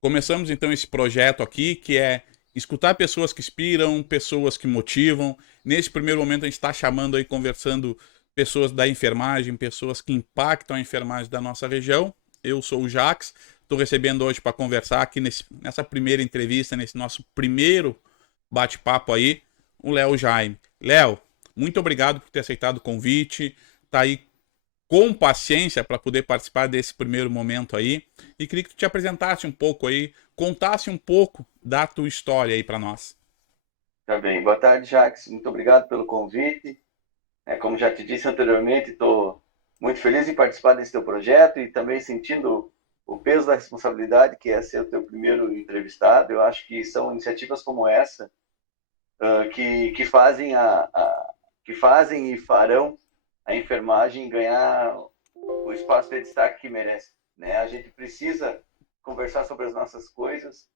Começamos então esse projeto aqui, que é escutar pessoas que inspiram, pessoas que motivam. Nesse primeiro momento a gente está chamando aí, conversando pessoas da enfermagem, pessoas que impactam a enfermagem da nossa região. Eu sou o Jax, estou recebendo hoje para conversar aqui nessa primeira entrevista, nesse nosso primeiro bate-papo aí, o Léo Jaime. Léo, muito obrigado por ter aceitado o convite, tá aí com paciência para poder participar desse primeiro momento aí. E queria que tu te apresentasse um pouco aí, contasse um pouco da tua história aí para nós. Tá bem. Boa tarde, Jax. Muito obrigado pelo convite. Como já te disse anteriormente, estou muito feliz em participar desse teu projeto e também sentindo o peso da responsabilidade que é ser o teu primeiro entrevistado. Eu acho que são iniciativas como essa que fazem que fazem e farão a enfermagem ganhar o espaço de destaque que merece. Né? A gente precisa conversar sobre as nossas coisas,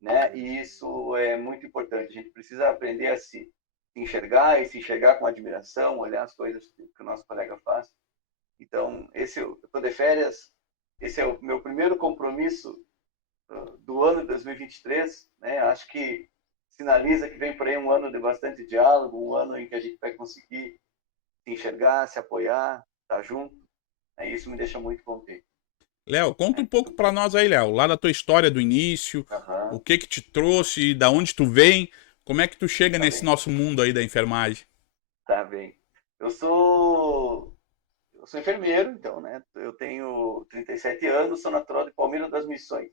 né? E isso é muito importante. A gente precisa aprender a se enxergar e se enxergar com admiração, olhar as coisas que o nosso colega faz. Então, eu estou de férias. Esse é o meu primeiro compromisso do ano de 2023, né? Acho que sinaliza que vem por aí um ano de bastante diálogo, um ano em que a gente vai conseguir se enxergar, se apoiar, estar junto. Isso me deixa muito contente. Léo, conta um Né? pouco para nós aí, Léo, lá da tua história do início, o Aham, que que te trouxe, da onde tu vem, como é que tu chega tá nesse bem, nosso mundo aí da enfermagem? tá bem. Eu sou Eu sou enfermeiro, então, né? Eu tenho 37 anos, sou natural de Palmeiras das Missões.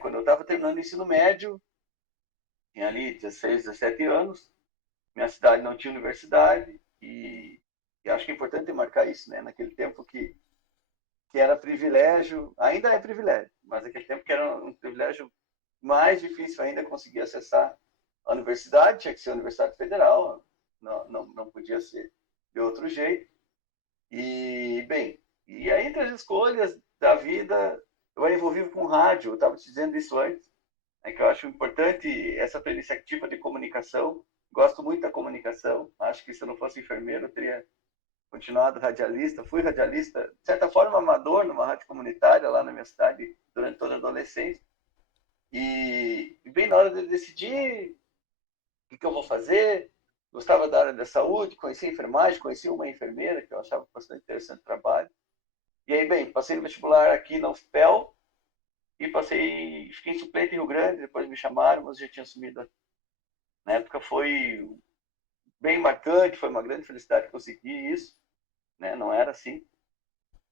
Quando eu estava terminando o ensino médio, tinha ali 16, 17 anos, minha cidade não tinha universidade e acho que é importante marcar isso, né? Naquele tempo que era privilégio, ainda é privilégio, mas naquele tempo que era um privilégio mais difícil ainda conseguir acessar a universidade, tinha que ser a Universidade Federal, não podia ser de outro jeito. E aí entre as escolhas da vida, eu era envolvido com rádio, eu estava te dizendo isso antes, que eu acho importante essa iniciativa de comunicação. Gosto muito da comunicação, acho que se eu não fosse enfermeiro, eu teria continuado radialista. Fui radialista, de certa forma, amador, numa rádio comunitária lá na minha cidade durante toda a adolescência. E bem na hora de decidir o que eu vou fazer, gostava da área da saúde, conheci a enfermagem, conheci uma enfermeira, que eu achava bastante interessante o trabalho. E aí, bem, passei no vestibular aqui na UFPEL e fiquei suplente em Rio Grande, depois me chamaram, mas já tinha assumido. Na época foi bem marcante, foi uma grande felicidade conseguir isso, né? Não era assim.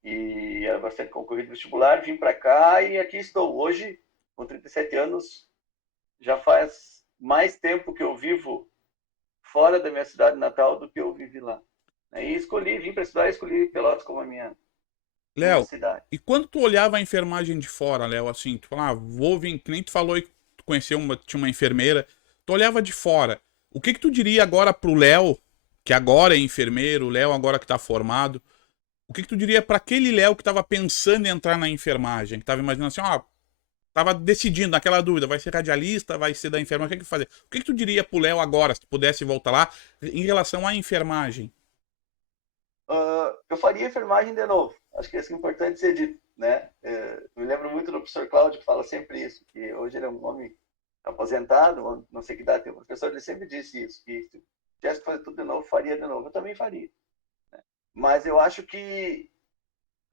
E era bastante concorrido vestibular, vim para cá e aqui estou. Hoje, com 37 anos, já faz mais tempo que eu vivo fora da minha cidade natal do que eu vivi lá. E escolhi, vim para estudar e escolhi Pelotas como a minha Léo, cidade. e quando tu olhava a enfermagem de fora, Léo, assim, tu falava, vou vir, que nem tu falou aí que tu conheceu tinha uma enfermeira, tu olhava de fora, o que que tu diria agora pro Léo, que agora é enfermeiro, o Léo agora que tá formado, o que que tu diria para aquele Léo que tava pensando em entrar na enfermagem, que tava imaginando assim, ó, tava decidindo naquela dúvida, vai ser radialista, vai ser da enfermagem, o que que fazer? O que que tu diria pro Léo agora, se tu pudesse voltar lá, em relação à enfermagem? Eu faria enfermagem de novo. Acho que isso é importante ser dito, né? Me lembro muito do professor Cláudio, que fala sempre isso, que hoje ele é um homem aposentado, não sei que idade tem o professor, ele sempre disse isso, que se tivesse que fazer tudo de novo, faria de novo. Eu também faria. Mas eu acho que,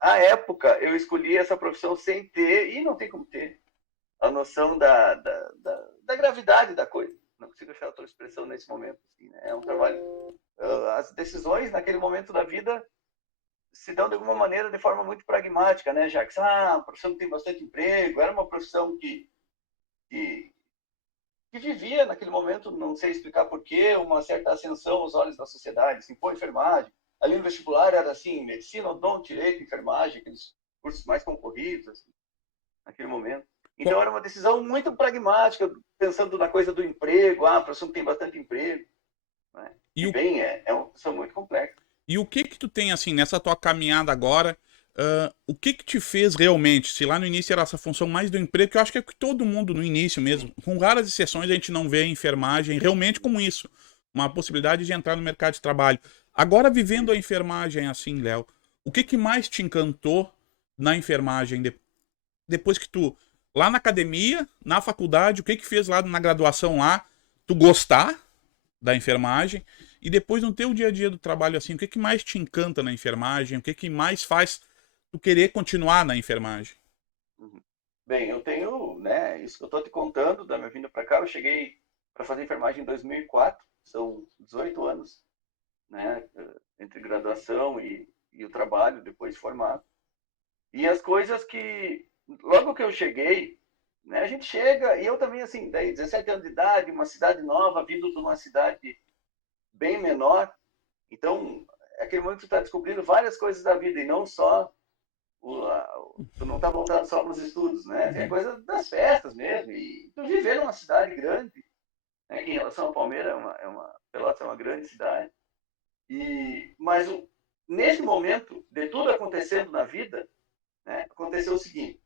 à época, eu escolhi essa profissão sem ter, e não tem como ter, a noção da gravidade da coisa. Não consigo achar outra expressão nesse momento. Assim, né? É um trabalho. As decisões naquele momento da vida se dão de alguma maneira de forma muito pragmática, né, já que a profissão que tem bastante emprego, era uma profissão que, que vivia naquele momento, não sei explicar porquê, uma certa ascensão aos olhos da sociedade, assim, pô, enfermagem. Ali no vestibular era assim, medicina, odonto, direito, enfermagem, aqueles cursos mais concorridos, assim, naquele momento. Então era uma decisão muito pragmática, pensando na coisa do emprego, a profissão que tem bastante emprego, né? E E o bem, é uma profissão muito complexa. E o que que tu tem, assim, nessa tua caminhada agora, o que que te fez realmente, se lá no início era essa função mais do emprego, que eu acho que é que todo mundo no início mesmo, com raras exceções a gente não vê a enfermagem realmente como isso, uma possibilidade de entrar no mercado de trabalho. Agora vivendo a enfermagem assim, Léo, o que que mais te encantou na enfermagem depois que tu lá na academia, na faculdade, o que que fez lá na graduação lá, tu gostar da enfermagem, e depois no teu dia a dia do trabalho, assim, o que que mais te encanta na enfermagem, o que que mais faz tu querer continuar na enfermagem? Uhum. Bem, eu tenho, né, isso que eu estou te contando da minha vinda para cá. Eu cheguei para fazer enfermagem em 2004, são 18 anos, né, entre graduação e o trabalho depois de formado. E as coisas que, logo que eu cheguei, né, a gente chega, e eu também, assim, daí 17 anos de idade, uma cidade nova, vindo de uma cidade bem menor, então, é aquele momento que tu está descobrindo várias coisas da vida, e não só tu não está voltado só para os estudos, né? Tem a coisa das festas mesmo, e tu viver numa cidade grande, né, que em relação ao Palmeiras Pelotas é uma grande cidade. Mas nesse momento de tudo acontecendo na vida, né, aconteceu o seguinte: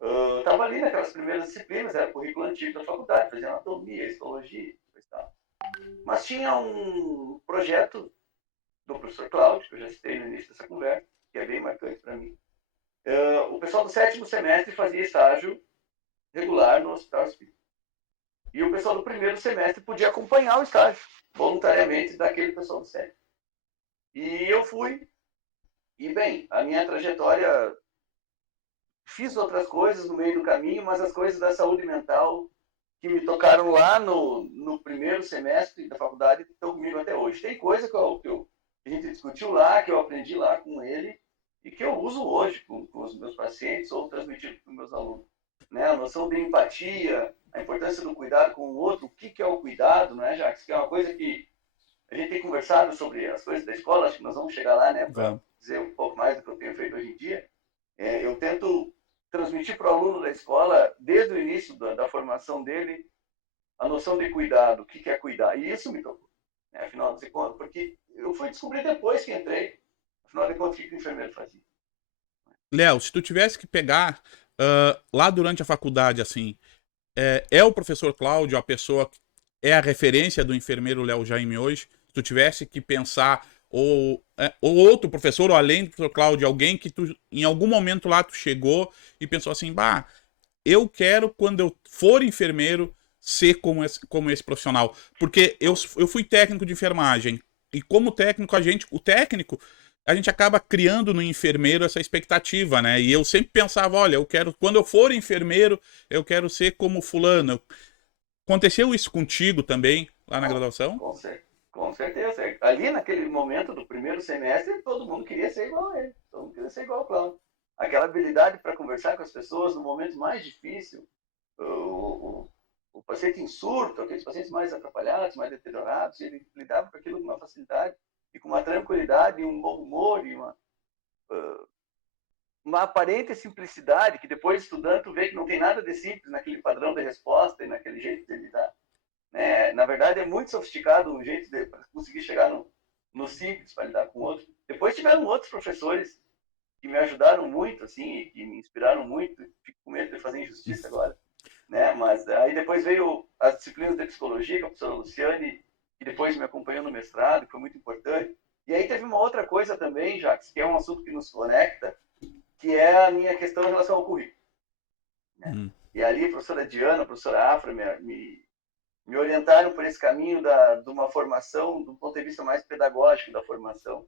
eu estava ali naquelas primeiras disciplinas, era currículo antigo da faculdade, fazia anatomia, histologia, e tal. Mas tinha um projeto do professor Cláudio, que eu já citei no início dessa conversa, que é bem marcante para mim. O pessoal do sétimo semestre fazia estágio regular no Hospital Espírita. E o pessoal do primeiro semestre podia acompanhar o estágio, voluntariamente, daquele pessoal do sétimo. E eu fui, e bem, a minha trajetória, fiz outras coisas no meio do caminho, mas as coisas da saúde mental que me tocaram lá no primeiro semestre da faculdade estão comigo até hoje. Tem coisa que a gente discutiu lá, que eu aprendi lá com ele, e que eu uso hoje com os meus pacientes ou transmitido para os meus alunos. Né? A noção de empatia, a importância do cuidado com o outro, o que é o cuidado, né, Jacques? Que é uma coisa que a gente tem conversado sobre as coisas da escola, acho que nós vamos chegar lá, né, para dizer um pouco mais do que eu tenho feito hoje em dia. Eu tento transmitir para o aluno da escola, desde o início da formação dele, a noção de cuidado, o que é cuidar. E isso me tocou, né, afinal de contas, porque eu fui descobrir depois que entrei, afinal de contas, o que o enfermeiro fazia. Léo, se tu tivesse que pegar lá durante a faculdade, assim, é o professor Cláudio a pessoa, é a referência do enfermeiro Léo Jaime hoje? Se tu tivesse que pensar, ou outro professor, ou além do professor Cláudio, alguém que tu, em algum momento lá tu chegou e pensou assim, bah, eu quero, quando eu for enfermeiro, ser como esse profissional. Porque eu fui técnico de enfermagem. E como técnico, o técnico, a gente acaba criando no enfermeiro essa expectativa, né? E eu sempre pensava, olha, eu quero, quando eu for enfermeiro, eu quero ser como fulano. Aconteceu isso contigo também, lá na graduação? Com certeza. Ali naquele momento do primeiro semestre, todo mundo queria ser igual a ele. Todo mundo queria ser igual ao Cláudio. Aquela habilidade para conversar com as pessoas no momento mais difícil, o paciente em surto, aqueles pacientes mais atrapalhados, mais deteriorados, ele lidava com aquilo com uma facilidade e com uma tranquilidade e um bom humor e uma aparente simplicidade que depois estudando tu vê que não tem nada de simples naquele padrão de resposta e naquele jeito de lidar. Né? Na verdade é muito sofisticado o jeito de conseguir chegar no simples para lidar com o outro. Depois tiveram outros professores que me ajudaram muito, assim, que me inspiraram muito. Fico com medo de fazer injustiça agora, né? Mas aí depois veio as disciplinas de psicologia com a professora Luciane, que depois me acompanhou no mestrado, que foi muito importante. E aí teve uma outra coisa também, Jacques, que é um assunto que nos conecta, que é a minha questão em relação ao currículo. Né? E ali a professora Diana, a professora Afra me orientaram por esse caminho de uma formação, do ponto de vista mais pedagógico da formação,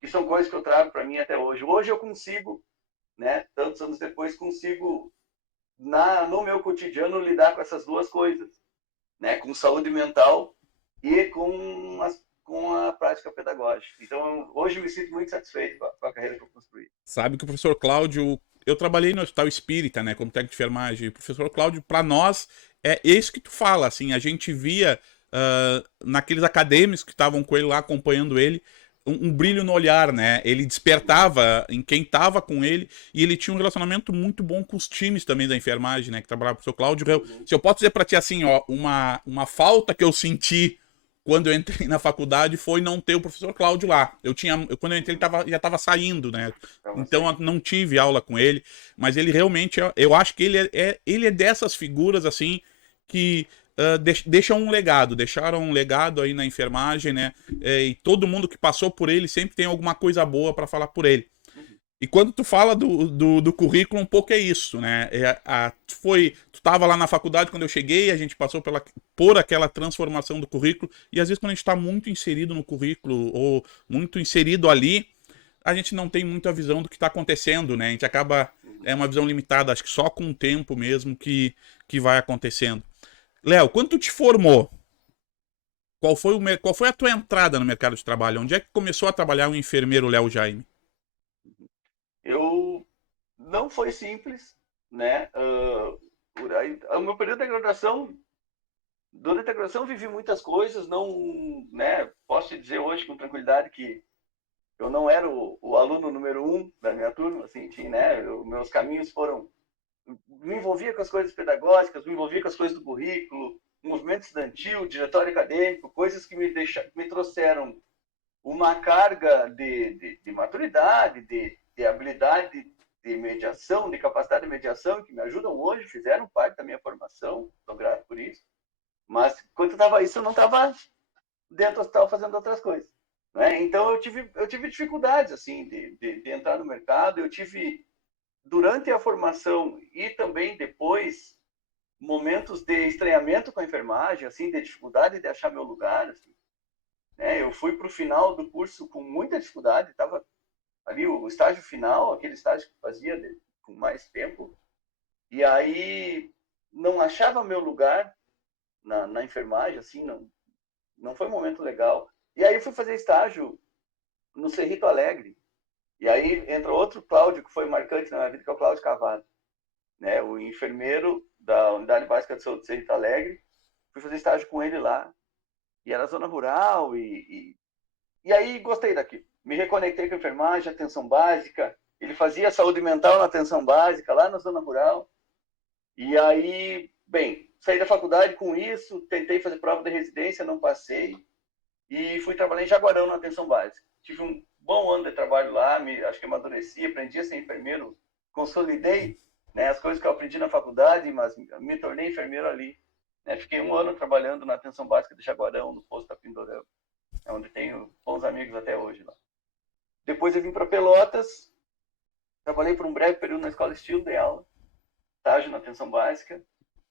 que são coisas que eu trago para mim até hoje. Hoje eu consigo, né, tantos anos depois, consigo, no meu cotidiano, lidar com essas duas coisas, né, com saúde mental e com a prática pedagógica. Então, hoje eu me sinto muito satisfeito com a carreira que eu construí. Sabe que o professor Cláudio, eu trabalhei no Hospital Espírita, né, como técnico de enfermagem, e o professor Cláudio, para nós, é isso que tu fala, assim, a gente via naqueles acadêmicos que estavam com ele lá, acompanhando ele, um brilho no olhar, né? Ele despertava em quem tava com ele, e ele tinha um relacionamento muito bom com os times também da enfermagem, né? Que trabalhava com o professor Cláudio. Se eu posso dizer pra ti assim, ó, uma falta que eu senti quando eu entrei na faculdade foi não ter o professor Cláudio lá. Quando eu entrei, ele já estava saindo, né? Então eu não tive aula com ele, mas ele realmente, eu acho que ele é dessas figuras, assim, que deixaram um legado aí na enfermagem, né? E todo mundo que passou por ele sempre tem alguma coisa boa para falar por ele. E quando tu fala do currículo, um pouco é isso, né? Tu tava lá na faculdade quando eu cheguei, a gente passou por aquela transformação do currículo, e às vezes quando a gente está muito inserido no currículo, ou muito inserido ali, a gente não tem muita visão do que está acontecendo, né? A gente acaba, é uma visão limitada, acho que só com o tempo mesmo que vai acontecendo. Léo, quando tu te formou, qual foi a tua entrada no mercado de trabalho? Onde é que começou a trabalhar o enfermeiro Léo Jaime? Eu não foi simples, né? O meu período de graduação, durante a graduação eu vivi muitas coisas, não, né? Posso te dizer hoje com tranquilidade que eu não era o aluno número um da minha turma, assim, tinha, né? Meus caminhos foram, me envolvia com as coisas pedagógicas, me envolvia com as coisas do currículo, movimento estudantil, diretório acadêmico, coisas que me trouxeram uma carga de maturidade, de habilidade de mediação, de capacidade de mediação, que me ajudam hoje, fizeram parte da minha formação, estou grato por isso. Mas quando eu estava isso, eu não estava dentro do hospital fazendo outras coisas. Né? Então eu tive dificuldades assim de entrar no mercado, eu tive durante a formação e também depois momentos de estranhamento com a enfermagem, assim, de dificuldade de achar meu lugar, assim, né? Eu fui para o final do curso com muita dificuldade, estava ali o estágio final, aquele estágio que fazia com mais tempo, e aí não achava meu lugar na enfermagem, assim, não foi um momento legal. E aí fui fazer estágio no Cerrito Alegre, e aí entra outro Cláudio que foi marcante na minha vida, que é o Cláudio Cavado, né? O enfermeiro da Unidade Básica de Saúde de Cerrito Alegre. Fui fazer estágio com ele lá, e era zona rural, e aí gostei daquilo. Me reconectei com a enfermagem, atenção básica. Ele fazia saúde mental na atenção básica, lá na zona rural. E aí, bem, saí da faculdade com isso, tentei fazer prova de residência, não passei. E fui trabalhar em Jaguarão na atenção básica. Tive um bom ano de trabalho lá, acho que amadureci, aprendi a ser enfermeiro, consolidei, né, as coisas que eu aprendi na faculdade, mas me tornei enfermeiro ali. Né, fiquei um ano trabalhando na atenção básica de Jaguarão, no posto da Pindorama, onde tenho bons amigos até hoje lá. Depois eu vim para Pelotas, trabalhei por um breve período na escola Estilo, dei aula, estágio na atenção básica,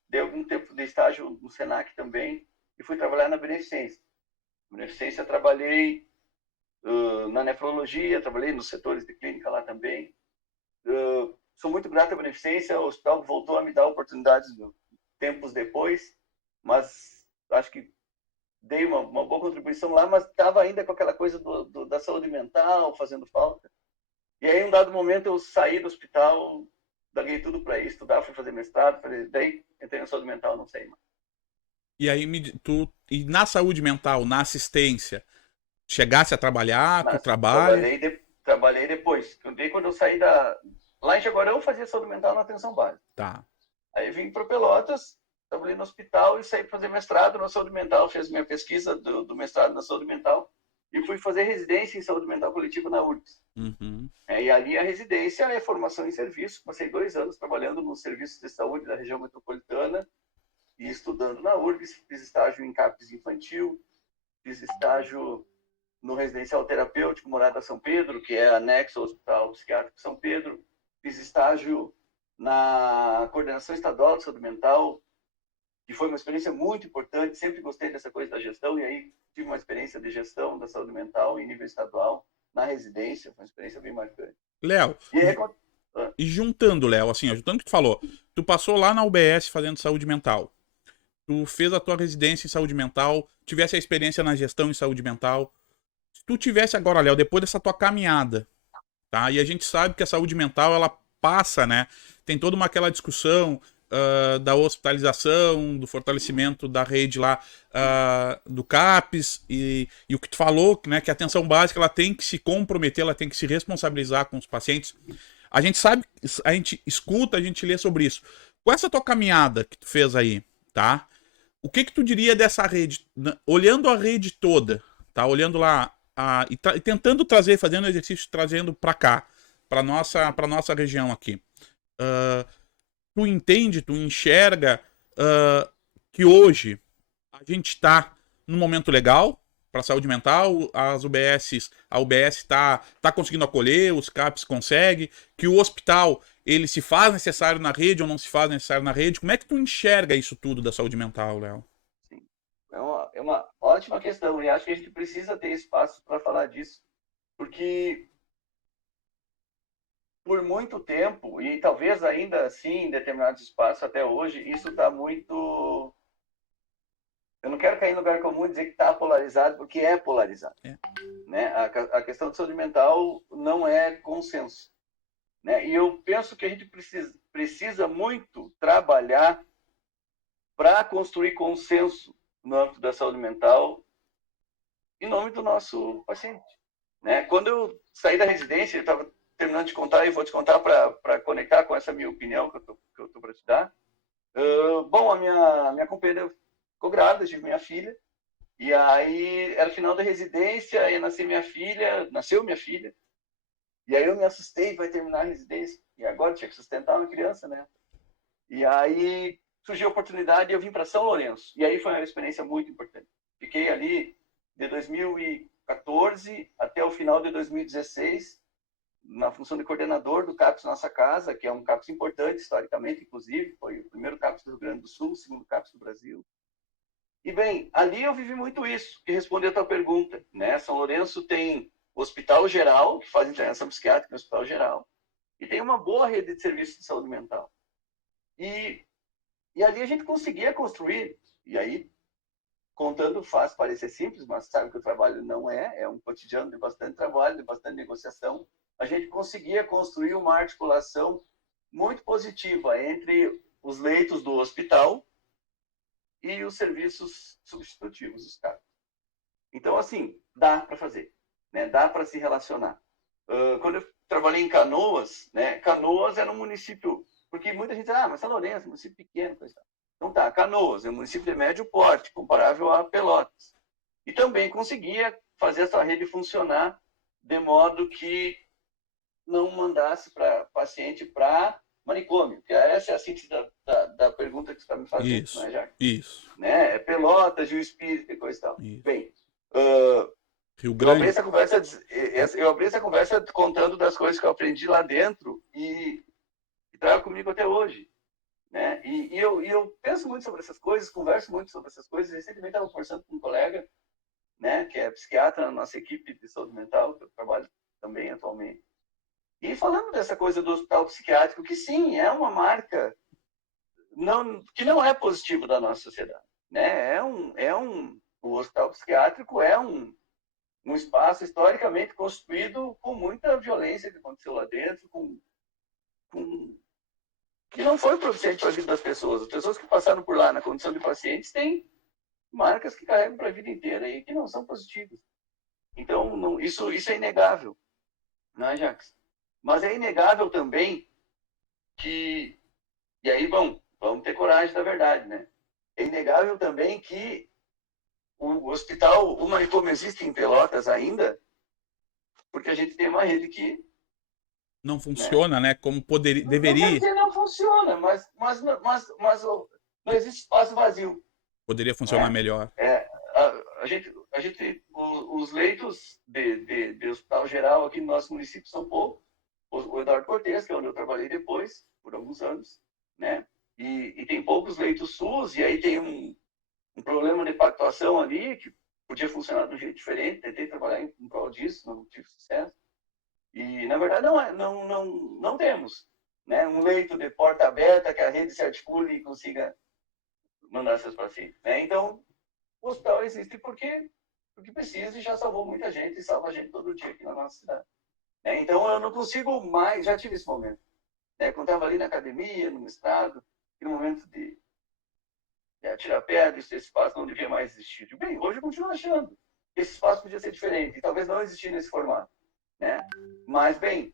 dei algum tempo de estágio no Senac também, e fui trabalhar na Beneficência. Na Beneficência trabalhei na nefrologia, trabalhei nos setores de clínica lá também. Sou muito grato à Beneficência, o hospital voltou a me dar oportunidades tempos depois, mas acho que dei uma boa contribuição lá, mas estava ainda com aquela coisa da saúde mental, fazendo falta. E aí, em um dado momento, eu saí do hospital, larguei tudo para ir estudar, fui fazer mestrado, daí entrei na saúde mental, não sei mais. E aí, e na saúde mental, na assistência, chegasse a trabalhar, tu Mas trabalha? trabalhei depois. Quando eu saí lá em Jaguarão, eu fazia saúde mental na atenção básica. Tá. Aí vim para Pelotas, trabalhei no hospital e saí para fazer mestrado na saúde mental, fiz minha pesquisa do mestrado na saúde mental e fui fazer residência em saúde mental coletiva na URGS. Uhum. E ali a residência é formação em serviço. Passei 2 anos trabalhando nos serviços de saúde da região metropolitana e estudando na URGS. Fiz estágio em CAPES infantil, fiz estágio no residencial terapêutico Morada São Pedro, que é anexo ao Hospital Psiquiátrico São Pedro. Fiz estágio na Coordenação Estadual de Saúde Mental, que foi uma experiência muito importante. Sempre gostei dessa coisa da gestão, e aí tive uma experiência de gestão da saúde mental em nível estadual, na residência, foi uma experiência bem marcante. Léo, E aí, e juntando, Léo, assim, juntando o que tu falou, tu passou lá na UBS fazendo saúde mental, tu fez a tua residência em saúde mental, tivesse a experiência na gestão em saúde mental, se tu tivesse agora, Léo, depois dessa tua caminhada, tá? E a gente sabe que a saúde mental, ela passa, né? Tem toda aquela discussão da hospitalização, do fortalecimento da rede lá do CAPES e o que tu falou, né? Que a atenção básica, ela tem que se comprometer, ela tem que se responsabilizar com os pacientes. A gente sabe, a gente escuta, a gente lê sobre isso. Com essa tua caminhada que tu fez aí, tá? O que tu diria dessa rede, olhando a rede toda, tá? Olhando lá e tentando trazer, fazendo exercício, trazendo para cá, para nossa região aqui. Tu entende, tu enxerga que hoje a gente está num momento legal, para saúde mental, as UBSs, a UBS tá conseguindo acolher, os CAPs conseguem, que o hospital ele se faz necessário na rede ou não se faz necessário na rede. Como é que tu enxerga isso tudo da saúde mental, Léo? Sim. É uma ótima questão e acho que a gente precisa ter espaço para falar disso, porque por muito tempo, e talvez ainda assim em determinados espaços até hoje, isso está muito... Eu não quero cair no lugar comum e dizer que está polarizado, porque é polarizado. É. Né? A questão de saúde mental não é consenso. Né? E eu penso que a gente precisa muito trabalhar para construir consenso no âmbito da saúde mental em nome do nosso paciente. Né? Quando eu saí da residência, eu estava terminando de contar e vou te contar para conectar com essa minha opinião que eu estou para te dar. Bom, a minha companheira ficou grávida, tive minha filha, e aí era final da residência, ia nascer minha filha, nasceu minha filha, e aí eu me assustei, vai terminar a residência, e agora tinha que sustentar uma criança, né? E aí surgiu a oportunidade e eu vim para São Lourenço, e aí foi uma experiência muito importante. Fiquei ali de 2014 até o final de 2016, na função de coordenador do CAPS Nossa Casa, que é um CAPS importante historicamente, inclusive, foi o primeiro CAPS do Rio Grande do Sul, o segundo CAPS do Brasil. E bem, ali eu vivi muito isso, que respondeu a tua pergunta, né? São Lourenço tem o Hospital Geral, que faz internação psiquiátrica no Hospital Geral, e tem uma boa rede de serviços de saúde mental. E ali a gente conseguia construir, e aí, contando faz parecer simples, mas sabe que o trabalho não é um cotidiano de bastante trabalho, de bastante negociação. A gente conseguia construir uma articulação muito positiva entre os leitos do hospital e os serviços substitutivos, os CAPs. Então, assim, dá para fazer, né? Dá para se relacionar. Quando eu trabalhei em Canoas, né? Canoas era um município, porque muita gente diz, mas São Lourenço, município pequeno, coisa. Então tá, Canoas é um município de médio porte, comparável a Pelotas. E também conseguia fazer essa rede funcionar de modo que não mandasse para paciente para manicômio, que essa é a síntese da pergunta que você está me fazendo, Isso, não é, Jacques? isso. Né? É Pelotas, Rio Espírito e coisa e tal. Isso. Bem, Rio eu abri Grande. essa conversa contando das coisas que eu aprendi lá dentro e trago comigo até hoje. Né? E eu penso muito sobre essas coisas, converso muito sobre essas coisas. Recentemente estava conversando com um colega, né, que é psiquiatra na nossa equipe de saúde mental, que eu trabalho também atualmente. E falando dessa coisa do hospital psiquiátrico, que sim, é uma marca que não é positiva da nossa sociedade. Né? O hospital psiquiátrico é um espaço historicamente construído com muita violência que aconteceu lá dentro, que não foi proficiente para a vida das pessoas. As pessoas que passaram por lá na condição de pacientes têm marcas que carregam para a vida inteira e que não são positivas. Então, isso é inegável, não é, Jacques? Mas é inegável também que... E aí, vamos ter coragem da verdade, né? É inegável também que o hospital, o manicômio existe em Pelotas ainda, porque a gente tem uma rede que... Não funciona, né? Como poderia, deveria. Não quer dizer não funciona, mas não existe espaço vazio. Poderia funcionar melhor. A gente, os leitos de hospital geral aqui no nosso município são poucos. O Eduardo Cortes, que é onde eu trabalhei depois, por alguns anos, né? E tem poucos leitos SUS, e aí tem um problema de pactuação ali, que podia funcionar de um jeito diferente. Tentei trabalhar em prol disso, não tive sucesso. E, na verdade, não temos, né, um leito de porta aberta que a rede se articule e consiga mandar seus pacientes. Né? Então, o hospital existe porque precisa e já salvou muita gente e salva a gente todo dia aqui na nossa cidade. Né? Então, eu não consigo mais, já tive esse momento. Né? Quando estava ali na academia, no mestrado, no momento de tirar pedra, esse espaço não devia mais existir. Bem, hoje eu continuo achando que esse espaço podia ser diferente e talvez não existir nesse formato. Né? Mas, bem,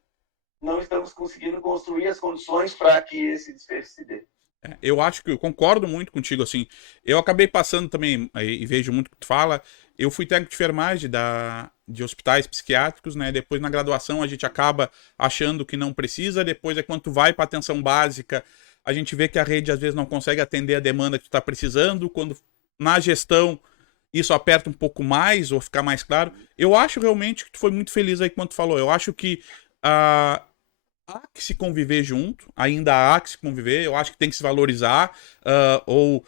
não estamos conseguindo construir as condições para que esse desfecho se dê. Eu acho que eu concordo muito contigo, assim. Eu acabei passando também, e vejo muito o que tu fala, eu fui técnico de enfermagem de hospitais psiquiátricos, né? Depois na graduação a gente acaba achando que não precisa, depois é quando tu vai para atenção básica, a gente vê que a rede às vezes não consegue atender a demanda que tu tá precisando, quando na gestão isso aperta um pouco mais, ou ficar mais claro. Eu acho realmente que tu foi muito feliz aí quando tu falou. Eu acho que ah, há que se conviver junto, ainda há que se conviver, eu acho que tem que se valorizar, eu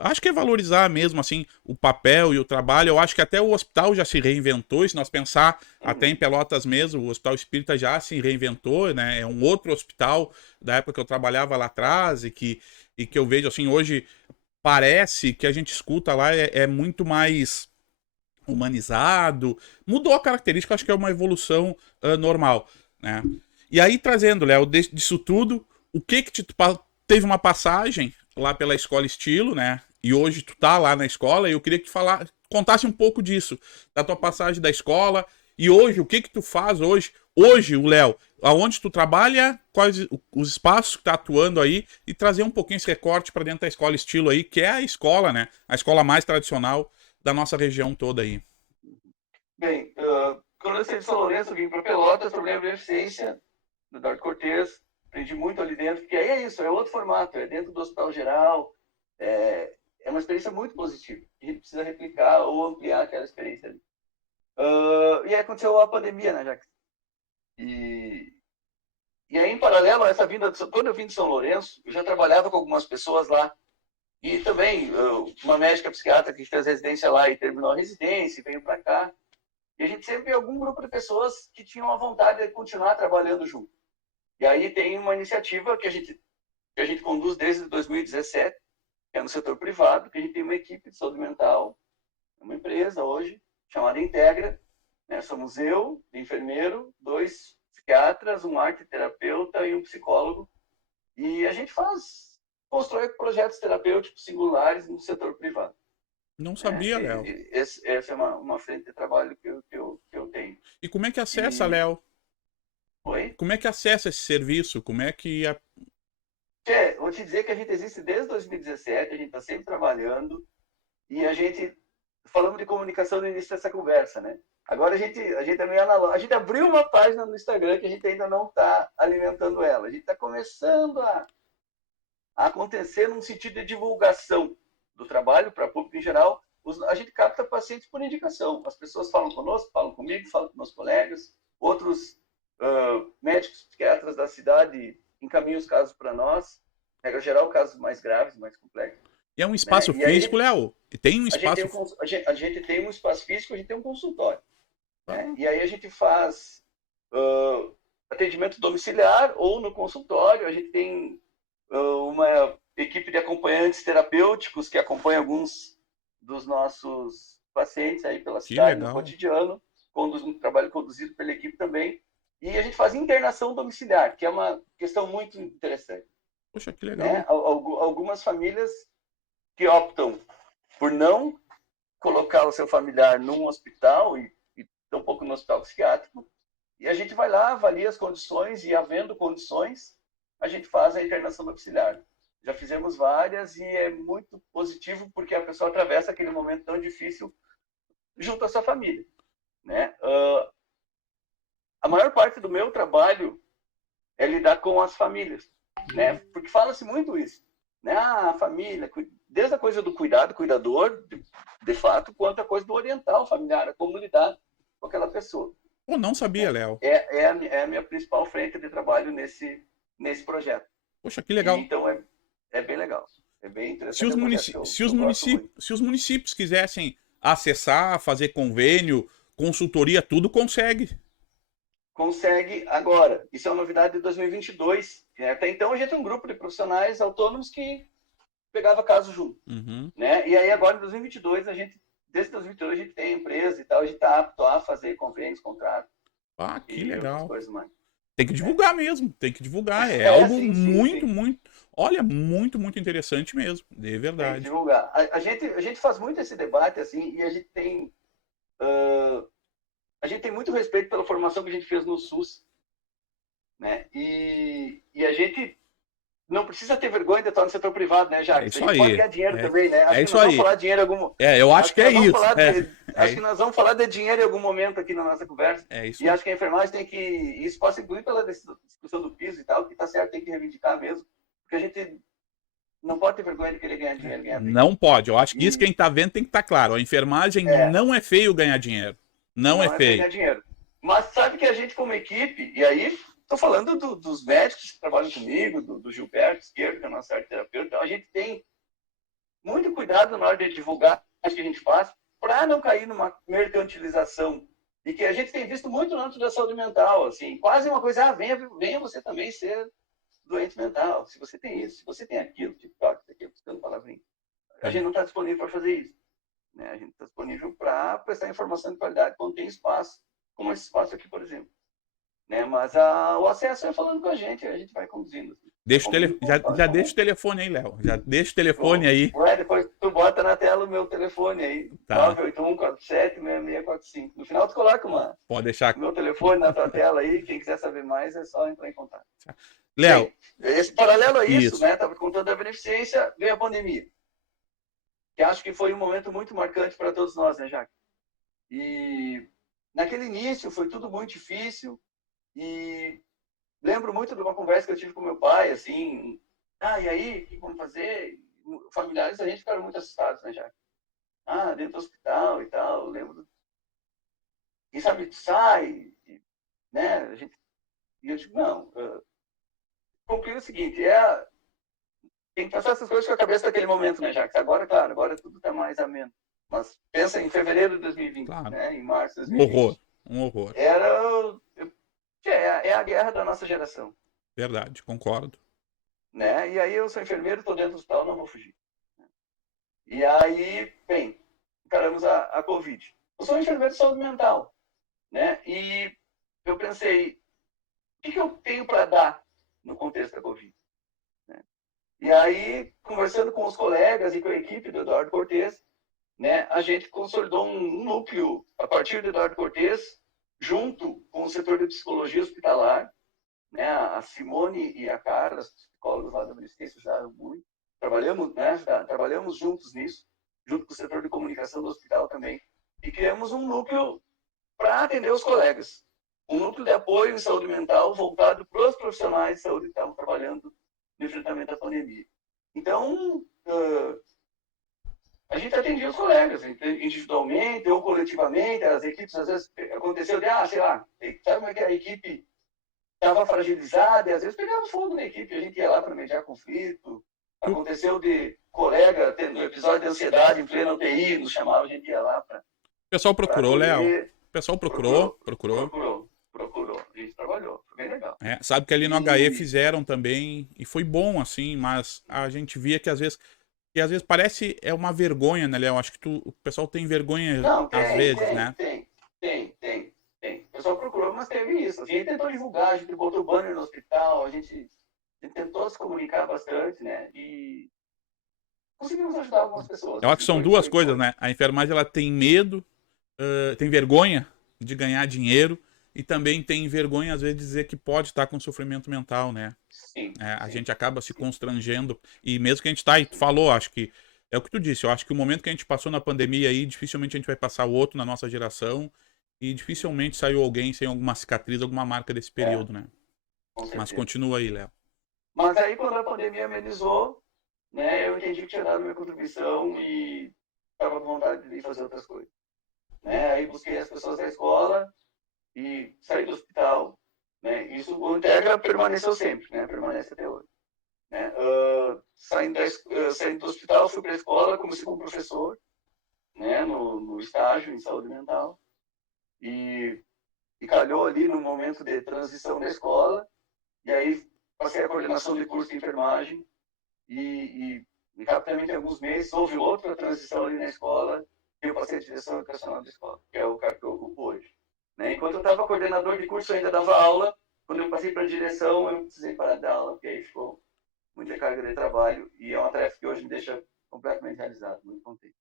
acho que é valorizar mesmo, assim, o papel e o trabalho. Eu acho que até o hospital já se reinventou, e se nós pensar até em Uhum. Pelotas mesmo, o Hospital Espírita já se reinventou, né, é um outro hospital da época que eu trabalhava lá atrás, e que eu vejo, assim, hoje parece que a gente escuta lá é muito mais humanizado, mudou a característica, acho que é uma evolução normal, né? E aí, trazendo, Léo, disso tudo, o que que teve uma passagem lá pela Escola Estilo, né? E hoje tu tá lá na escola, e eu queria que tu contasse um pouco disso, da tua passagem da escola, e hoje, o que que tu faz hoje? Hoje, o Léo, aonde tu trabalha, quais os espaços que tá atuando aí, e trazer um pouquinho esse recorte para dentro da Escola Estilo aí, que é a escola, né? A escola mais tradicional da nossa região toda aí. Bem, quando eu saí de São Lourenço, eu vim para Pelotas, trabalhei na beneficência do Eduardo Cortez, aprendi muito ali dentro, porque aí é isso, é outro formato, é dentro do Hospital Geral, é uma experiência muito positiva. A gente precisa replicar ou ampliar aquela experiência ali. E aí aconteceu a pandemia, né, Jax? E, e aí, em paralelo a essa vinda, quando eu vim de São Lourenço, eu já trabalhava com algumas pessoas lá. E também, uma médica psiquiatra que fez residência lá e terminou a residência, veio para cá. E a gente sempre vê algum grupo de pessoas que tinham a vontade de continuar trabalhando junto. E aí tem uma iniciativa que a gente conduz desde 2017, que é no setor privado, que a gente tem uma equipe de saúde mental, uma empresa hoje, chamada Integra. Né? Somos eu, enfermeiro, 2 psiquiatras, um arteterapeuta e um psicólogo. E a gente constrói projetos terapêuticos singulares no setor privado. Não Né? sabia, Léo. Essa é uma frente de trabalho que eu tenho. E como é que acessa, E, Léo? oi? Como é que acessa esse serviço? Como é que. Vou te dizer que a gente existe desde 2017, a gente está sempre trabalhando e a gente, falamos de comunicação no início dessa conversa, né? Agora a gente é meio analógico. A gente abriu uma página no Instagram que a gente ainda não está alimentando ela. A gente está começando a acontecer num sentido de divulgação do trabalho para o público em geral. A gente capta pacientes por indicação. As pessoas falam conosco, falam comigo, falam com meus colegas, outros médicos, psiquiatras da cidade encaminham os casos para nós. Regra geral, casos mais graves, mais complexos. E é um Né? espaço E aí físico, Léo? E tem um a gente, tem espaço. a gente tem um espaço físico, a gente tem um consultório. Né? Ah, E aí a gente faz atendimento domiciliar ou no consultório. A gente tem uma equipe de acompanhantes terapêuticos que acompanha alguns dos nossos pacientes aí pela que cidade no legal. cotidiano, um trabalho conduzido pela equipe também. E a gente faz internação domiciliar, que é uma questão muito interessante. Poxa, que legal. Né? Algumas famílias que optam por não colocar o seu familiar num hospital e tampouco no hospital psiquiátrico, e a gente vai lá, avalia as condições e, havendo condições, a gente faz a internação domiciliar. Já fizemos várias e é muito positivo porque a pessoa atravessa aquele momento tão difícil junto à sua família. Né? A maior parte do meu trabalho é lidar com as famílias, né? Porque fala-se muito isso. Né? A família, desde a coisa do cuidador, de fato, quanto a coisa do orientar o familiar, a como lidar com aquela pessoa. Pô, não sabia, Né? Léo. É a minha principal frente de trabalho nesse projeto. Poxa, que E, legal. então é bem legal. É bem Se interessante, os, é um projeto munici... que eu, se que os, eu gosto municípios... muito. Se os municípios quisessem acessar, fazer convênio, consultoria, tudo consegue. Consegue agora. Isso é uma novidade de 2022. Até então a gente é um grupo de profissionais autônomos que pegava caso junto. Uhum. Né? E aí agora em 2022, desde 2022 a gente tem empresa e tal, a gente está apto a fazer convênios, contratos Ah, que e outras legal. coisas mais. Tem que Né? divulgar mesmo, tem que divulgar. É algo Sim, sim, muito, sim. muito. Olha, muito, muito interessante mesmo. De Tem que verdade. divulgar. A gente faz muito esse debate assim e a gente tem muito respeito pela formação que a gente fez no SUS. Né? E a gente não precisa ter vergonha de estar no setor privado, né, É Jacques? A isso gente pode aí. ganhar dinheiro É, também, né? é Acho que isso nós vamos aí. falar de dinheiro algum. Eu acho Acho que que é nós vamos isso. falar de, acho que É, nós vamos falar de dinheiro em algum momento aqui na nossa conversa. é isso E aí. acho que a enfermagem tem que, isso pode se incluir pela discussão do piso e tal, que está certo, tem que reivindicar mesmo, porque a gente não pode ter vergonha de querer ganhar dinheiro, ganhar bem. Não pode. Eu acho que isso E, quem tá vendo tem que estar claro. A enfermagem é, não é feio ganhar dinheiro. Não é não é feio feio. ganhar dinheiro. Mas sabe que a gente, como equipe, e aí estou falando dos médicos que trabalham comigo, do Gilberto Esquerdo, que é nosso terapeuta, então a gente tem muito cuidado na hora de divulgar o que a gente faz, para não cair numa mercantilização. E que a gente tem visto muito no âmbito da saúde mental, assim, quase uma coisa, venha você também ser doente mental, se você tem isso, se você tem aquilo, TikTok, isso aqui, buscando palavrinha. A gente não está disponível para fazer isso. Né? A gente está disponível para prestar informação de qualidade quando tem espaço, como esse espaço aqui, por exemplo. Né? Mas o acesso é falando com a gente vai conduzindo. Assim. Deixa já deixa o telefone aí, Léo. Já deixa o telefone aí. Ué, depois tu bota na tela o meu telefone aí. Tá. 981476645. No final tu coloca, mano. Pode deixar. O meu telefone na tua tela aí. Quem quiser saber mais é só entrar em contato. Léo. Esse paralelo a isso, né? Tava contando da beneficência, veio a pandemia. Que acho que foi um momento muito marcante para todos nós, né, Jaque? E naquele início foi tudo muito difícil. E lembro muito de uma conversa que eu tive com meu pai, assim, e aí, o que vamos fazer? Familiares da gente ficaram muito assustados, né, já? Dentro do hospital e tal, eu lembro. Quem sabe tu sai, né? E eu digo, não, concluí o seguinte, tem que passar essas coisas com a cabeça daquele momento, né, Jacques? Agora, claro, agora tudo está mais ameno. Mas pensa em fevereiro de 2020, Claro. né? Em março de 2020. Um horror. É a guerra da nossa geração. Verdade, concordo. Né? E aí eu sou enfermeiro, estou dentro do hospital, não vou fugir. E aí, bem, encaramos a Covid. Eu sou enfermeiro de saúde mental, né? E eu pensei, o que eu tenho para dar no contexto da Covid? Né? E aí, conversando com os colegas e com a equipe do Eduardo Cortes, né, a gente consolidou um núcleo a partir do Eduardo Cortes, junto com o setor de psicologia hospitalar, né, a Simone e a Carla, as psicólogas lá da Beneficência, usaram muito. Trabalhamos juntos nisso, junto com o setor de comunicação do hospital também, e criamos um núcleo para atender os colegas. Um núcleo de apoio em saúde mental voltado para os profissionais de saúde que estavam trabalhando no enfrentamento da pandemia. Então, a gente atendia os colegas, individualmente ou coletivamente, as equipes, às vezes, aconteceu de, sei lá, sabe como é que a equipe estava fragilizada, e às vezes pegava fogo na equipe, a gente ia lá para mediar conflito. Aconteceu de colega tendo episódio de ansiedade em plena UTI, nos chamava, a gente ia lá para... O pessoal procurou, Léo. O pessoal procurou. A gente trabalhou, foi bem legal. Sabe que ali no HE fizeram também, e foi bom, assim, mas a gente via que às vezes parece uma vergonha, né, Léo? Acho que o pessoal tem vergonha às vezes, né? Tem. O pessoal procurou, mas teve isso. A gente tentou divulgar, a gente botou banner no hospital, a gente tentou se comunicar bastante, né? E conseguimos ajudar algumas pessoas. Eu acho que são duas coisas, né? A enfermagem, ela tem medo, tem vergonha de ganhar dinheiro e também tem vergonha, às vezes, de dizer que pode estar com sofrimento mental, né? Sim. A gente acaba se constrangendo. E mesmo que a gente tá aí, tu falou, acho que é o que tu disse, eu acho que o momento que a gente passou na pandemia aí, dificilmente a gente vai passar o outro na nossa geração e dificilmente saiu alguém sem alguma cicatriz, alguma marca desse período, né? Mas continua aí, Léo. Mas aí, quando a pandemia amenizou, né, eu entendi que tinha dado minha contribuição e estava com vontade de ir fazer outras coisas. Né? Aí busquei as pessoas da escola e saí do hospital. Né? Isso, o Integra permaneceu sempre, né? Permanece até hoje. Né? Saindo do hospital, fui para a escola, comecei como professor, né? no estágio em saúde mental. E calhou ali no momento de transição da escola, e aí passei a coordenação de curso de enfermagem, e rapidamente, em alguns meses, houve outra transição ali na escola, e eu passei a direção educacional da escola, que é o cargo que eu ocupo hoje. Né? Enquanto eu estava coordenador de curso, eu ainda dava aula. Quando eu passei para a direção, eu precisei parar de dar aula, porque aí ficou muita carga de trabalho, e é uma tarefa que hoje me deixa completamente realizado, muito contente.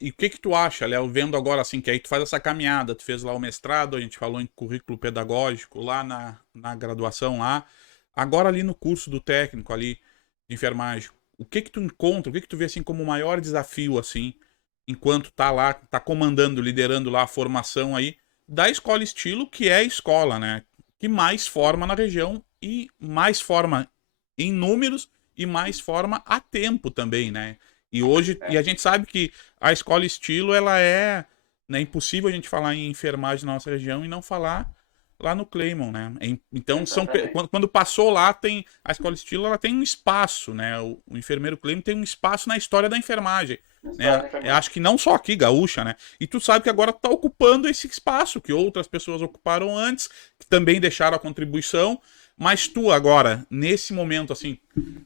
E o que tu acha, Léo, vendo agora assim, que aí tu faz essa caminhada, tu fez lá o mestrado, a gente falou em currículo pedagógico, lá na graduação lá, agora ali no curso do técnico ali, de enfermagem, o que tu encontra, o que tu vê assim como o maior desafio, assim, enquanto tá lá, tá comandando, liderando lá a formação aí, da escola estilo, que é a escola, né, que mais forma na região e mais forma em números e mais forma a tempo também, né? E hoje, e a gente sabe que a escola estilo, ela é, né, impossível a gente falar em enfermagem na nossa região e não falar lá no Claymont, né? Então, quando passou lá, tem a escola estilo, ela tem um espaço, né? O enfermeiro Claymont tem um espaço na história da enfermagem, né? Eu acho que não só aqui, gaúcha, né? E tu sabe que agora tá ocupando esse espaço que outras pessoas ocuparam antes, que também deixaram a contribuição. Mas tu agora, nesse momento, assim,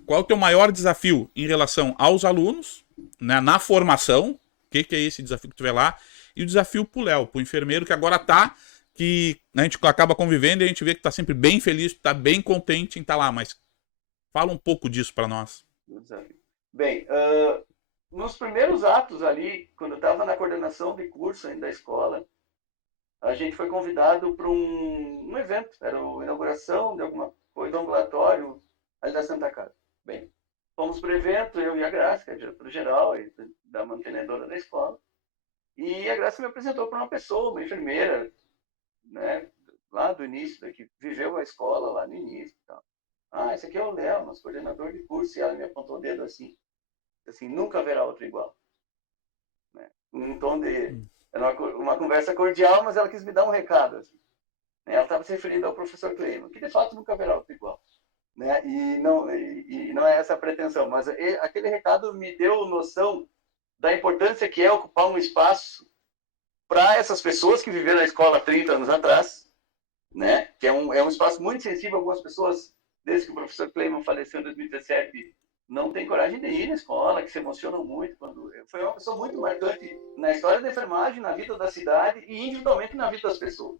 qual é o teu maior desafio em relação aos alunos, né, na formação? O que é esse desafio que tu vê lá? E o desafio pro Léo, pro enfermeiro, que agora tá, que a gente acaba convivendo e a gente vê que tá sempre bem feliz, tá bem contente em estar lá. Mas fala um pouco disso para nós. Bem, nos primeiros atos ali, quando eu estava na coordenação de curso ainda da escola, a gente foi convidado para um evento, era a inauguração de alguma coisa, um ambulatório ali da Santa Casa. Bem, fomos para o evento, eu e a Graça, que é a diretora-geral da mantenedora da escola, e a Graça me apresentou para uma pessoa, uma enfermeira, né, lá do início, que viveu a escola lá no início. Tal. Esse aqui é o Léo, nosso coordenador de curso, e ela me apontou o dedo assim, nunca haverá outro igual. Né? Um tom de... Era uma conversa cordial, mas ela quis me dar um recado. Assim. Ela estava se referindo ao professor Claymont, que de fato nunca haverá outro igual. Né? E não é essa a pretensão, mas aquele recado me deu noção da importância que é ocupar um espaço para essas pessoas que viveram na escola há 30 anos atrás, né? Que é um espaço muito sensível. Algumas pessoas, desde que o professor Claymont faleceu em 2017, não tem coragem de ir na escola, que se emocionam muito. Foi uma pessoa muito marcante na história da enfermagem, na vida da cidade e individualmente na vida das pessoas.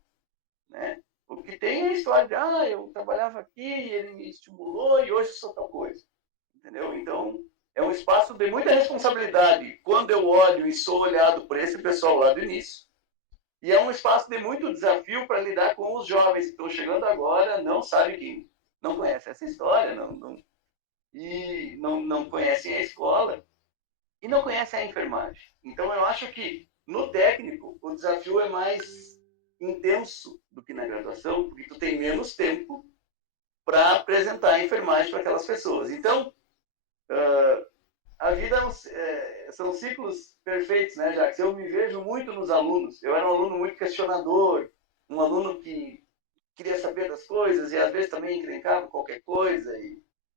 Né? O que tem é a história de, eu trabalhava aqui, ele me estimulou e hoje sou tal coisa. Entendeu? Então, é um espaço de muita responsabilidade quando eu olho e sou olhado por esse pessoal lá do início. E é um espaço de muito desafio para lidar com os jovens que estão chegando agora, não sabem quem, não conhecem essa história, não conhecem a escola e não conhecem a enfermagem. Então, eu acho que no técnico o desafio é mais intenso do que na graduação, porque tu tem menos tempo para apresentar a enfermagem para aquelas pessoas. Então, a vida são ciclos perfeitos, né, Jacques? Eu me vejo muito nos alunos. Eu era um aluno muito questionador, um aluno que queria saber das coisas e às vezes também encrencava qualquer coisa.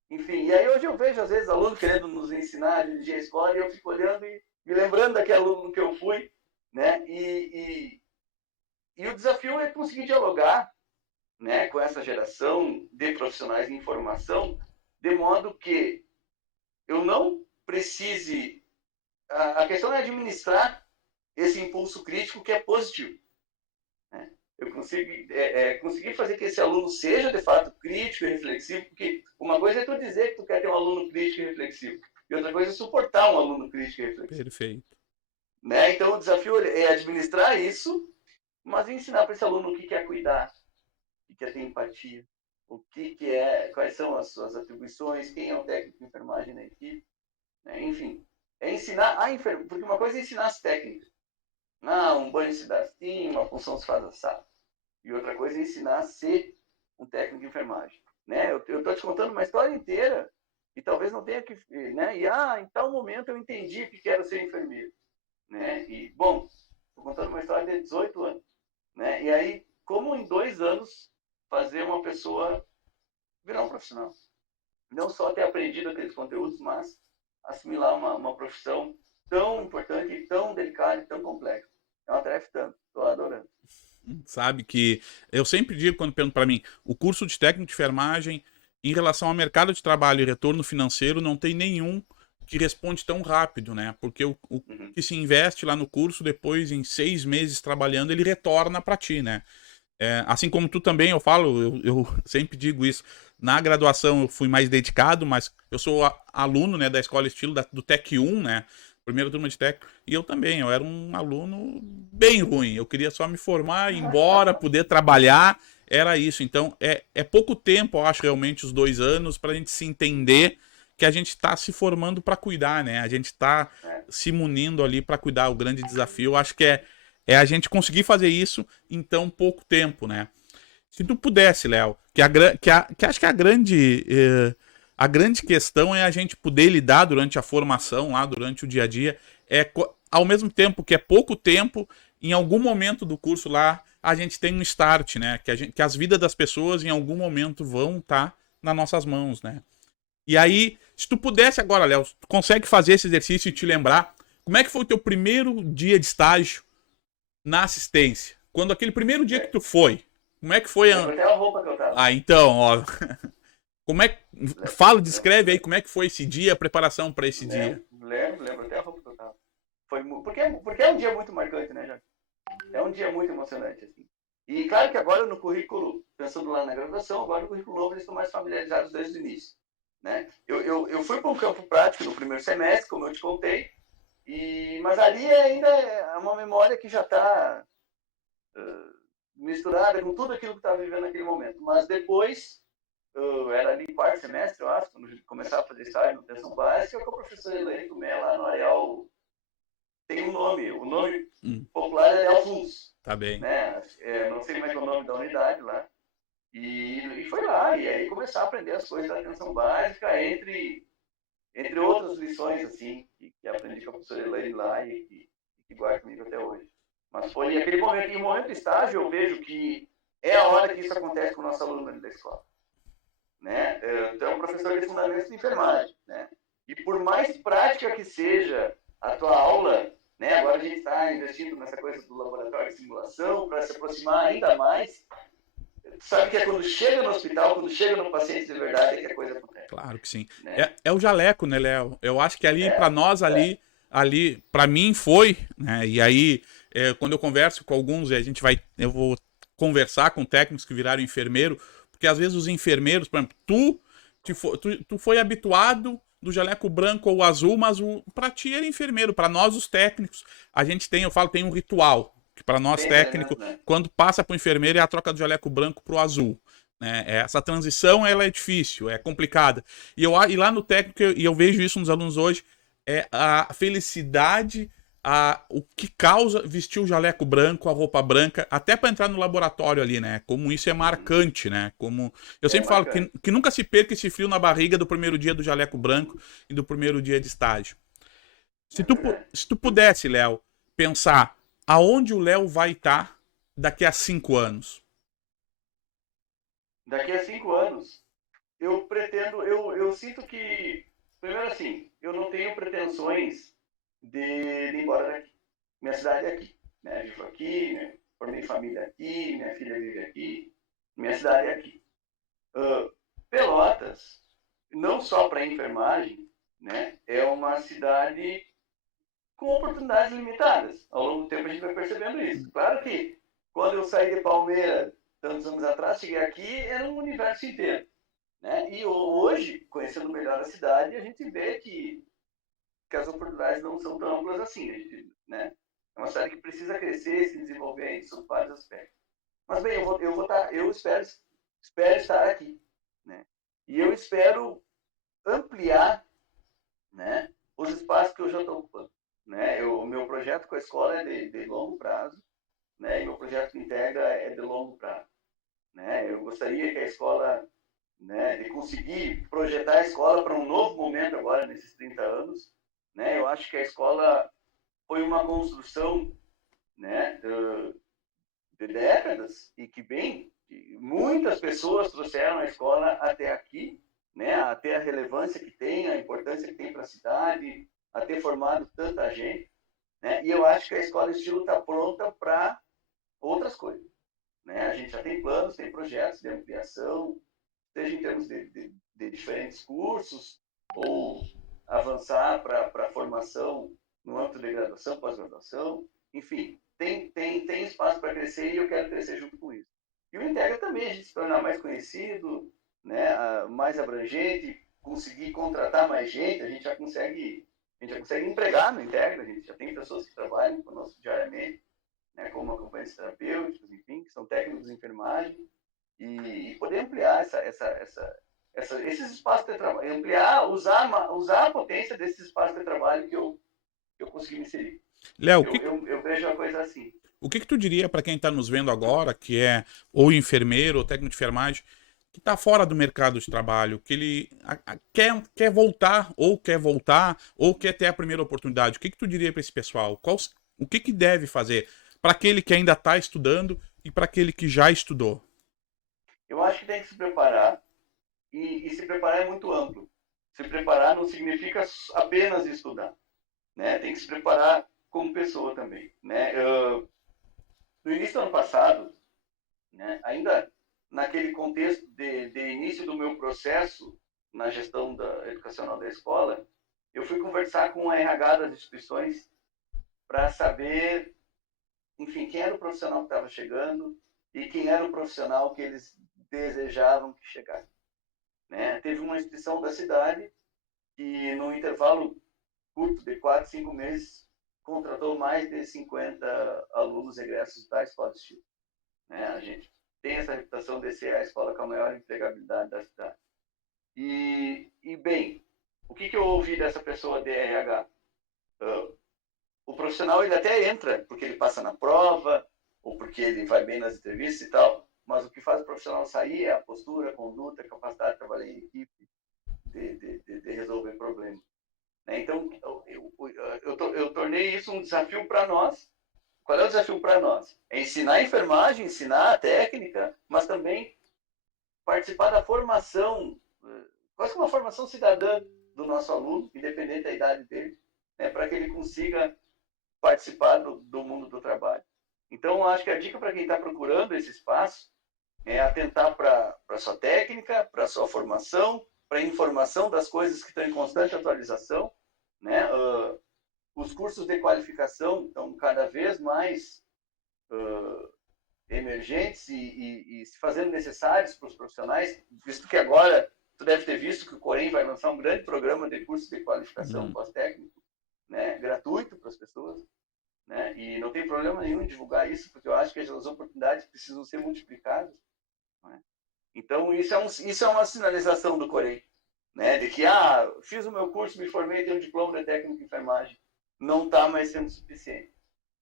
Enfim, e aí hoje eu vejo às vezes alunos querendo nos ensinar a dirigir a escola e eu fico olhando e me lembrando daquele aluno que eu fui, né? E o desafio é conseguir dialogar, né, com essa geração de profissionais de informação, de modo que eu não precise... A questão é administrar esse impulso crítico que é positivo. Né? Eu conseguir fazer que esse aluno seja, de fato, crítico e reflexivo, porque uma coisa é tu dizer que tu quer ter um aluno crítico e reflexivo, e outra coisa é suportar um aluno crítico e reflexivo. Perfeito. Né? Então, o desafio é administrar isso, mas ensinar para esse aluno o que é cuidar, o que é ter empatia, quais são as suas atribuições, quem é o técnico de enfermagem na equipe, né? Enfim, é ensinar a enfermagem, porque uma coisa é ensinar as técnicas. Um banho se dá assim, uma função se faz assado. E outra coisa é ensinar a ser um técnico de enfermagem. Né? Eu estou te contando uma história inteira e talvez não tenha que... Né? Em tal momento eu entendi que quero ser enfermeiro. Né? E, bom, estou contando uma história de 18 anos. Né? E aí, como em 2 anos fazer uma pessoa virar um profissional? Não só ter aprendido aqueles conteúdos, mas assimilar uma profissão tão importante, tão delicada e tão complexa. É uma tarefa tanto. Estou adorando. Sabe que eu sempre digo quando perguntam para mim, o curso de técnico de enfermagem em relação ao mercado de trabalho e retorno financeiro não tem nenhum que responde tão rápido, né? Porque o que se investe lá no curso, depois em 6 meses trabalhando, ele retorna para ti, né? Assim como tu também, eu falo, eu sempre digo isso, na graduação eu fui mais dedicado, mas eu sou aluno, né, da Escola Estilo, do TEC 1, né? Primeira turma de técnico, e eu também, eu era um aluno bem ruim, eu queria só me formar, ir embora, poder trabalhar, era isso. Então, é pouco tempo, eu acho, realmente, os 2 anos, pra gente se entender que a gente tá se formando para cuidar, né? A gente tá se munindo ali para cuidar. O grande desafio, eu acho que é a gente conseguir fazer isso em tão pouco tempo, né? Se tu pudesse, Léo, que acho que a grande A grande questão é a gente poder lidar durante a formação, lá durante o dia a dia, ao mesmo tempo que é pouco tempo, em algum momento do curso lá, a gente tem um start, né? Que as vidas das pessoas em algum momento vão estar nas nossas mãos, né? E aí, se tu pudesse agora, Léo, tu consegue fazer esse exercício e te lembrar como é que foi o teu primeiro dia de estágio na assistência? Quando aquele primeiro dia que tu foi, como é que foi Lembro até a roupa que eu tava. Ah, então, ó, como é que fala, descreve aí Lembro, como é que foi esse dia, a preparação para esse dia. lembro até a roupa que eu tava. Porque é um dia muito marcante, né, Jorge? É um dia muito emocionante, assim. E claro que agora no currículo, pensando lá na graduação, agora no currículo novo eles estão mais familiarizados desde o início. Né? Eu fui para um campo prático no primeiro semestre, como eu te contei, mas ali ainda é uma memória que já está misturada com tudo aquilo que estava vivendo naquele momento. Mas depois, era ali quarto semestre, eu acho, quando eu começava a fazer estágio na atenção básica, com o professor Elaine Tomé lá no Areal, tem um nome, o nome popular é Alfonso. Tá bem. Né? Não sei como é que é o nome da unidade lá. E foi lá, e aí começar a aprender as coisas da atenção básica, entre outras lições, assim, que aprendi com a professora Elaine lá e que guardo comigo até hoje. Mas foi aquele momento, em um momento de estágio, eu vejo que é a hora que isso acontece com o nosso aluno da escola. Né? Então, é um professor de fundamentos de enfermagem. Né? E por mais prática que seja a tua aula, né? Agora a gente está investindo nessa coisa do laboratório de simulação para se aproximar ainda mais. Sabe que é quando chega no hospital, quando chega no paciente de verdade, é que a coisa acontece. Claro que sim. Né? É o jaleco, né, Léo? Eu acho que ali, para nós, ali para mim foi, né? E aí, quando eu converso com alguns, eu vou conversar com técnicos que viraram enfermeiro, porque às vezes os enfermeiros, por exemplo, tu foi habituado do jaleco branco ou azul, mas para ti era enfermeiro, para nós os técnicos, a gente tem, eu falo, tem um ritual, que para nós técnico, quando passa para o enfermeiro é a troca do jaleco branco pro azul. Né? Essa transição ela é difícil, é complicada. E lá no técnico, eu vejo isso nos alunos hoje, é a felicidade, o que causa vestir o jaleco branco, a roupa branca, até para entrar no laboratório ali, né? Como isso é marcante, né? Como eu sempre falo que nunca se perca esse frio na barriga do primeiro dia do jaleco branco e do primeiro dia de estágio. Se tu pudesse, Léo, pensar aonde o Léo vai estar daqui a 5 anos. Daqui a 5 anos, eu pretendo, eu sinto que, primeiro assim, eu não tenho pretensões de ir embora daqui. Minha cidade é aqui, né? Vivo aqui, né? Formei família aqui, minha filha vive aqui, minha cidade é aqui. Pelotas, não só para enfermagem, né? É uma cidade com oportunidades limitadas. Ao longo do tempo a gente vai percebendo isso. Claro que quando eu saí de Palmeira, tantos anos atrás, cheguei aqui, era um universo inteiro. Né? E hoje, conhecendo melhor a cidade, a gente vê que as oportunidades não são tão amplas assim. Né? É uma cidade que precisa crescer, se desenvolver em vários aspectos. Mas bem, eu espero estar aqui. Né? E eu espero ampliar, né, os espaços que eu já estou ocupando. Né? O meu projeto com a escola é de longo prazo, né? E meu projeto de Integra é de longo prazo. Né? Eu gostaria que a escola, né, de conseguir projetar a escola para um novo momento agora, nesses 30 anos. Né? Eu acho que a escola foi uma construção, né, de décadas e que, bem, muitas pessoas trouxeram a escola até aqui, né, a ter a relevância que tem, a importância que tem para a cidade, a ter formado tanta gente. Né? E eu acho que a escola estilo está pronta para outras coisas. Né? A gente já tem planos, tem projetos de ampliação, seja em termos de diferentes cursos, ou avançar para a formação no âmbito de graduação, pós-graduação, enfim, tem espaço para crescer e eu quero crescer junto com isso. E o Integra também, a gente se tornar mais conhecido, né, mais abrangente, conseguir contratar mais gente, a gente já consegue empregar no Integra, a gente já tem pessoas que trabalham conosco diariamente, né, como acompanhantes terapêuticos, enfim, que são técnicos de enfermagem, e poder ampliar esses espaços de trabalho, ampliar, usar a potência desses espaços de trabalho que eu consegui me inserir. Léo, eu vejo a coisa assim. O que tu diria para quem está nos vendo agora, que é ou enfermeiro ou técnico de enfermagem, que está fora do mercado de trabalho, que ele quer voltar, ou quer ter a primeira oportunidade. O que tu diria para esse pessoal? O que deve fazer para aquele que ainda está estudando e para aquele que já estudou? Eu acho que tem que se preparar, e se preparar é muito amplo. Se preparar não significa apenas estudar, né? Tem que se preparar como pessoa também, né? No início do ano passado, né, ainda naquele contexto de início do meu processo na gestão educacional da escola, eu fui conversar com a RH das instituições para saber, enfim, quem era o profissional que estava chegando e quem era o profissional que eles desejavam que chegasse. Né? Teve uma instituição da cidade que, no intervalo curto de 4, 5 meses, contratou mais de 50 alunos egressos da escola de estilo. Né? A gente tem essa reputação de ser a escola com a maior empregabilidade da cidade. Bem, o que eu ouvi dessa pessoa de RH? O profissional ele até entra porque ele passa na prova ou porque ele vai bem nas entrevistas e tal, mas o que faz o profissional sair é a postura, a conduta, a capacidade de trabalhar em equipe, de resolver problemas. Então, eu tornei isso um desafio para nós. Qual é o desafio para nós? É ensinar a enfermagem, ensinar a técnica, mas também participar da formação, quase que uma formação cidadã do nosso aluno, independente da idade dele, né, para que ele consiga participar do mundo do trabalho. Então, acho que a dica para quem está procurando esse espaço é atentar para a sua técnica, para a sua formação, para a informação das coisas que estão em constante atualização, né? Os cursos de qualificação estão cada vez mais emergentes e se fazendo necessários para os profissionais, visto que agora tu deve ter visto que o Corém vai lançar um grande programa de cursos de qualificação pós-técnico, né, gratuito para as pessoas, né, e não tem problema nenhum em divulgar isso, porque eu acho que as oportunidades precisam ser multiplicadas. Né? Então, isso é uma sinalização do Corém, né, de que, fiz o meu curso, me formei, tenho um diploma de técnico em enfermagem, não está mais sendo suficiente.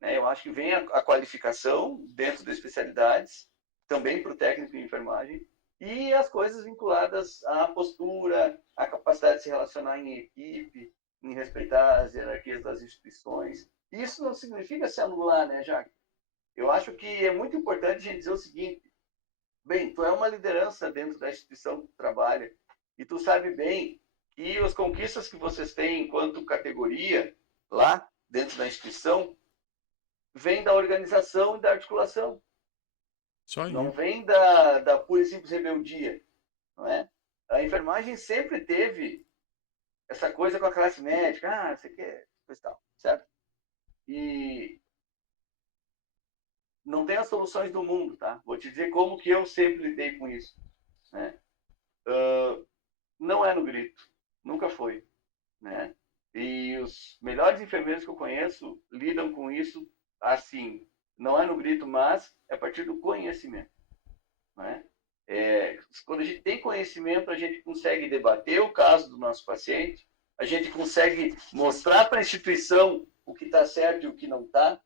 Né? Eu acho que vem a qualificação dentro das especialidades, também para o técnico em enfermagem, e as coisas vinculadas à postura, à capacidade de se relacionar em equipe, em respeitar as hierarquias das instituições. Isso não significa se anular, né, Jacques? Eu acho que é muito importante a gente dizer o seguinte: bem, tu é uma liderança dentro da instituição que tu trabalha, e tu sabe bem que as conquistas que vocês têm enquanto categoria lá dentro da instituição vem da organização e da articulação. Não vem da pura e simples rebeldia. Não é? A enfermagem sempre teve essa coisa com a classe médica. Você quer coisa tal, certo? E não tem as soluções do mundo, tá? Vou te dizer como que eu sempre lidei com isso. Né? Não é no grito. Nunca foi. Né? E os melhores enfermeiros que eu conheço lidam com isso assim, não é no grito, mas é a partir do conhecimento. Né? Quando a gente tem conhecimento, a gente consegue debater o caso do nosso paciente, a gente consegue mostrar para a instituição o que está certo e o que não está,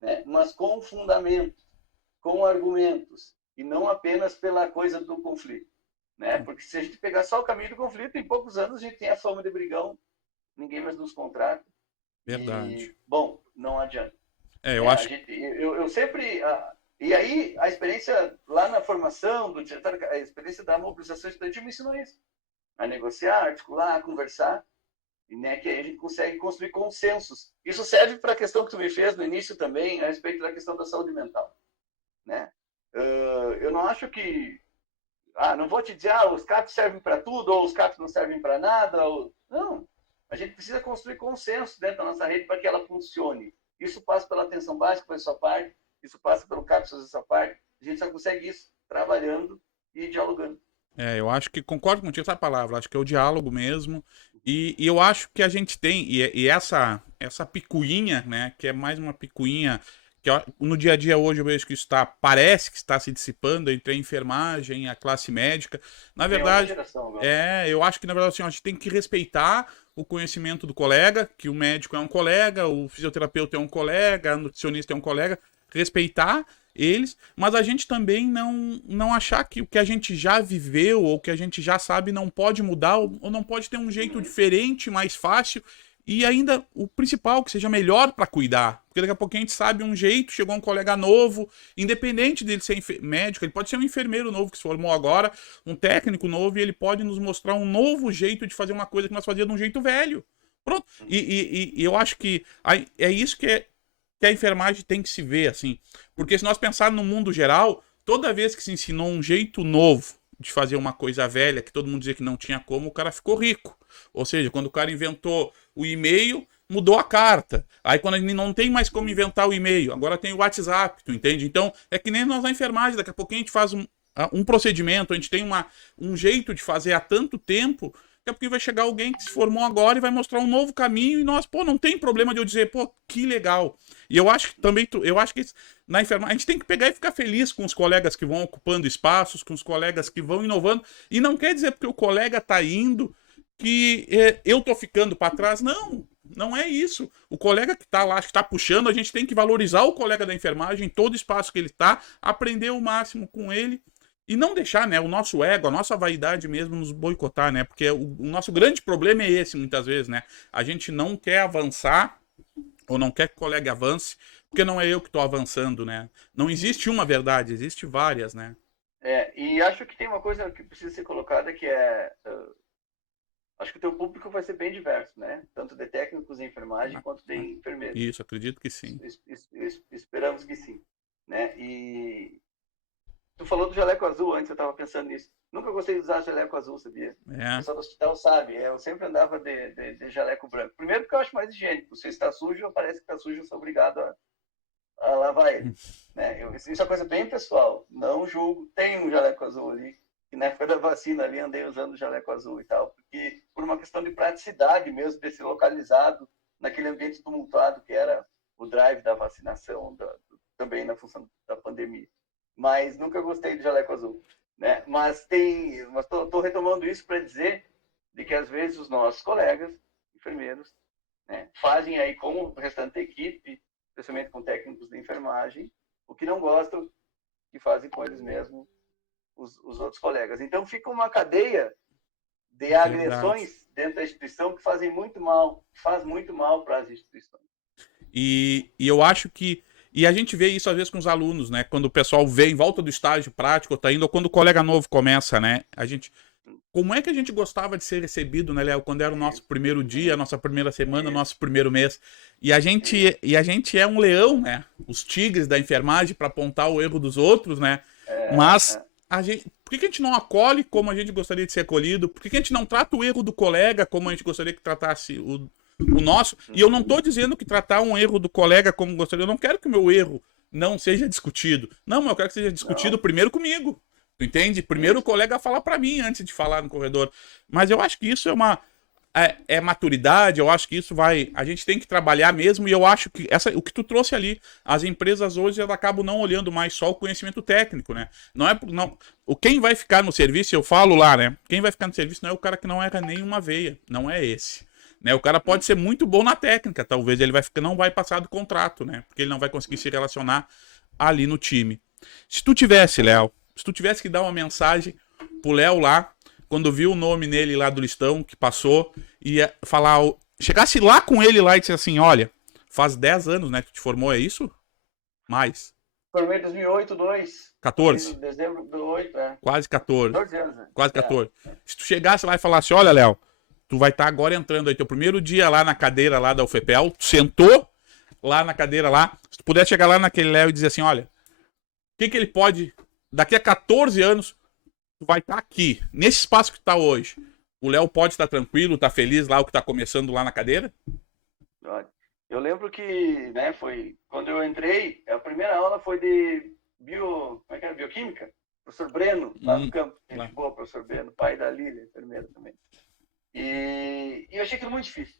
né? Mas com fundamento, com argumentos, e não apenas pela coisa do conflito. Né? Porque se a gente pegar só o caminho do conflito, em poucos anos a gente tem a fama de brigão, ninguém mais nos contrata. Verdade. E, bom, não adianta. Eu acho. Eu sempre. E aí, a experiência lá na formação, a experiência da mobilização estudantil me ensinou isso. A negociar, articular, a conversar, e, né, que a gente consegue construir consensos. Isso serve para a questão que tu me fez no início também, a respeito da questão da saúde mental. Né? Eu não acho que. Não vou te dizer, os CAPs servem para tudo, ou os CAPs não servem para nada. Não. A gente precisa construir consenso dentro da nossa rede para que ela funcione. Isso passa pela atenção básica, fazer sua parte, isso passa pelo CAPS fazer sua parte. A gente só consegue isso trabalhando e dialogando. Eu acho que concordo contigo essa palavra, acho que é o diálogo mesmo. E eu acho que a gente tem, e essa picuinha, né, que é mais uma picuinha, que no dia a dia hoje eu vejo que isso parece que está se dissipando entre a enfermagem e a classe médica. Na verdade, eu acho que na verdade assim, a gente tem que respeitar o conhecimento do colega, que o médico é um colega, o fisioterapeuta é um colega, o nutricionista é um colega, respeitar eles, mas a gente também não achar que o que a gente já viveu ou que a gente já sabe não pode mudar ou não pode ter um jeito diferente, mais fácil e ainda o principal, que seja melhor para cuidar. Porque daqui a pouco a gente sabe um jeito, chegou um colega novo, independente dele ser médico, ele pode ser um enfermeiro novo que se formou agora, um técnico novo, e ele pode nos mostrar um novo jeito de fazer uma coisa que nós fazíamos de um jeito velho. Pronto. E eu acho que é isso que a enfermagem tem que se ver, assim. Porque se nós pensarmos no mundo geral, toda vez que se ensinou um jeito novo de fazer uma coisa velha, que todo mundo dizia que não tinha como, o cara ficou rico. Ou seja, quando o cara inventou o e-mail, mudou a carta. Aí quando a gente não tem mais como inventar o e-mail, agora tem o WhatsApp, tu entende? Então, é que nem nós na enfermagem, daqui a pouquinho a gente faz um procedimento, a gente tem um jeito de fazer há tanto tempo. Daqui a pouquinho vai chegar alguém que se formou agora e vai mostrar um novo caminho e nós, pô, não tem problema de eu dizer, pô, que legal. E eu acho que também, eu acho que na enfermagem a gente tem que pegar e ficar feliz com os colegas que vão ocupando espaços, com os colegas que vão inovando. E não quer dizer porque o colega tá indo que eu tô ficando para trás. Não, não é isso. O colega que tá lá, que tá puxando, a gente tem que valorizar o colega da enfermagem em todo espaço que ele tá, aprender o máximo com ele. E não deixar, né, o nosso ego, a nossa vaidade mesmo nos boicotar, né? Porque o nosso grande problema é esse, muitas vezes, né? A gente não quer avançar, ou não quer que o colega avance, porque não é eu que estou avançando, né? Não existe uma verdade, existe várias, né? E acho que tem uma coisa que precisa ser colocada, que acho que o teu público vai ser bem diverso, né? Tanto de técnicos em enfermagem quanto de enfermeiros. Isso, acredito que sim. Esperamos que sim, né? E tu falou do jaleco azul antes, eu estava pensando nisso. Nunca gostei de usar jaleco azul, sabia? O pessoal do hospital sabe, eu sempre andava de jaleco branco. Primeiro porque eu acho mais higiênico. Se está sujo, parece que está sujo, eu sou obrigado a lavar ele. Né? Isso é uma coisa bem pessoal. Não julgo. Tem um jaleco azul ali, que na época da vacina ali andei usando o jaleco azul e tal, porque por uma questão de praticidade mesmo, de ser localizado naquele ambiente tumultuado que era o drive da vacinação, também na função da pandemia. Mas nunca gostei de jaleco azul, né? Mas estou retomando isso para dizer de que às vezes os nossos colegas enfermeiros, né, fazem aí como o restante da equipe, especialmente com técnicos de enfermagem, o que não gostam que fazem com eles mesmos os outros colegas. Então fica uma cadeia de agressões dentro da instituição que faz muito mal para as instituições. E eu acho que e a gente vê isso às vezes com os alunos, né? Quando o pessoal vem em volta do estágio prático, tá indo, ou quando o colega novo começa, né? Como é que a gente gostava de ser recebido, né, Léo? Quando era o nosso primeiro dia, nossa primeira semana, nosso primeiro mês. E a gente é um leão, né? Os tigres da enfermagem para apontar o erro dos outros, né? Mas por que a gente não acolhe como a gente gostaria de ser acolhido? Por que a gente não trata o erro do colega como a gente gostaria que tratasse o nosso? E eu não estou dizendo que tratar um erro do colega como gostaria. Eu não quero que o meu erro não seja discutido. Não, mas eu quero que seja discutido primeiro comigo. Tu entende? Primeiro o colega fala para mim antes de falar no corredor. Mas eu acho que isso é maturidade, eu acho que isso a gente tem que trabalhar mesmo, e eu acho que o que tu trouxe ali, as empresas hoje elas acabam não olhando mais só o conhecimento técnico, né? Quem vai ficar no serviço, eu falo lá, né? Quem vai ficar no serviço não é o cara que não erra nenhuma veia, não é esse. Né? O cara pode ser muito bom na técnica, talvez ele não vai passar do contrato, né? Porque ele não vai conseguir se relacionar ali no time. Se tu tivesse, Léo, se tu tivesse que dar uma mensagem pro Léo lá, quando viu o nome nele lá do listão, que passou, ia falar, chegasse lá com ele lá e disse assim, olha, faz 10 anos, né, que tu te formou, é isso? Mais. Formei em 2008, 14? Dezembro do 8, Quase 14. 14 anos, né? Quase 14. Se tu chegasse lá e falasse, olha, Léo, tu vai estar agora entrando aí, teu primeiro dia lá na cadeira lá da UFPEL, tu sentou lá na cadeira lá, se tu pudesse chegar lá naquele Léo e dizer assim, olha, o que ele pode, daqui a 14 anos, tu vai estar aqui, nesse espaço que tu tá hoje. O Léo pode estar tranquilo, tá feliz lá, o que tá começando lá na cadeira? Eu lembro que, né, foi quando eu entrei, a primeira aula foi de bioquímica, professor Breno, lá no campo. Gente boa, professor Breno, pai da Lília, enfermeira também. E eu achei aquilo muito difícil.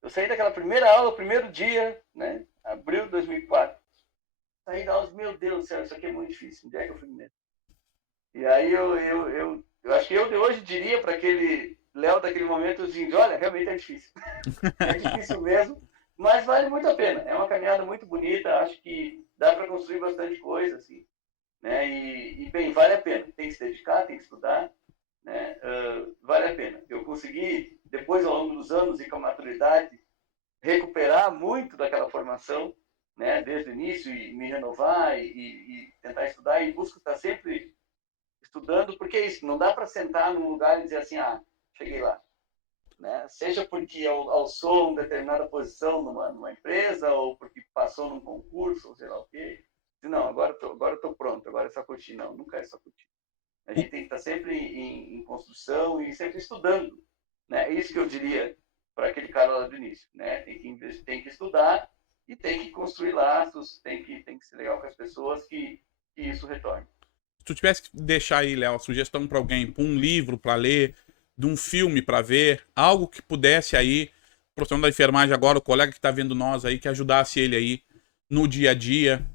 Eu saí daquela primeira aula, primeiro dia, né, abril de 2004. Saí da aula, meu Deus do céu, isso aqui é muito difícil. Onde é que eu fui mesmo? E aí eu acho que eu de hoje diria para aquele Léo daquele momento, olha, realmente é difícil. É difícil mesmo, Mas vale muito a pena. É uma caminhada muito bonita. Acho que dá para construir bastante coisa, assim, né? Bem, vale a pena. Tem que se dedicar, tem que estudar, né? Vale a pena. Eu consegui, depois, ao longo dos anos e com a maturidade, recuperar muito daquela formação, né? Desde o início, e me renovar e tentar estudar. E busco estar sempre estudando, porque é isso. Não dá para sentar num lugar e dizer assim, ah, cheguei lá. Né? Seja porque alçou uma determinada posição numa empresa, ou porque passou num concurso, ou sei lá o quê. Não, agora estou pronto, agora é só curtir. Não, nunca é só curtir. A gente tem que estar sempre em construção e sempre estudando. Né? É isso que eu diria para aquele cara lá do início. Né? Tem que estudar e tem que construir laços, tem que ser legal com as pessoas que isso retorne. Se tu tivesse que deixar aí, Léo, a sugestão para alguém, para um livro para ler, de um filme para ver, algo que pudesse aí, o profissional da enfermagem agora, o colega que está vendo nós aí, que ajudasse ele aí no dia a dia,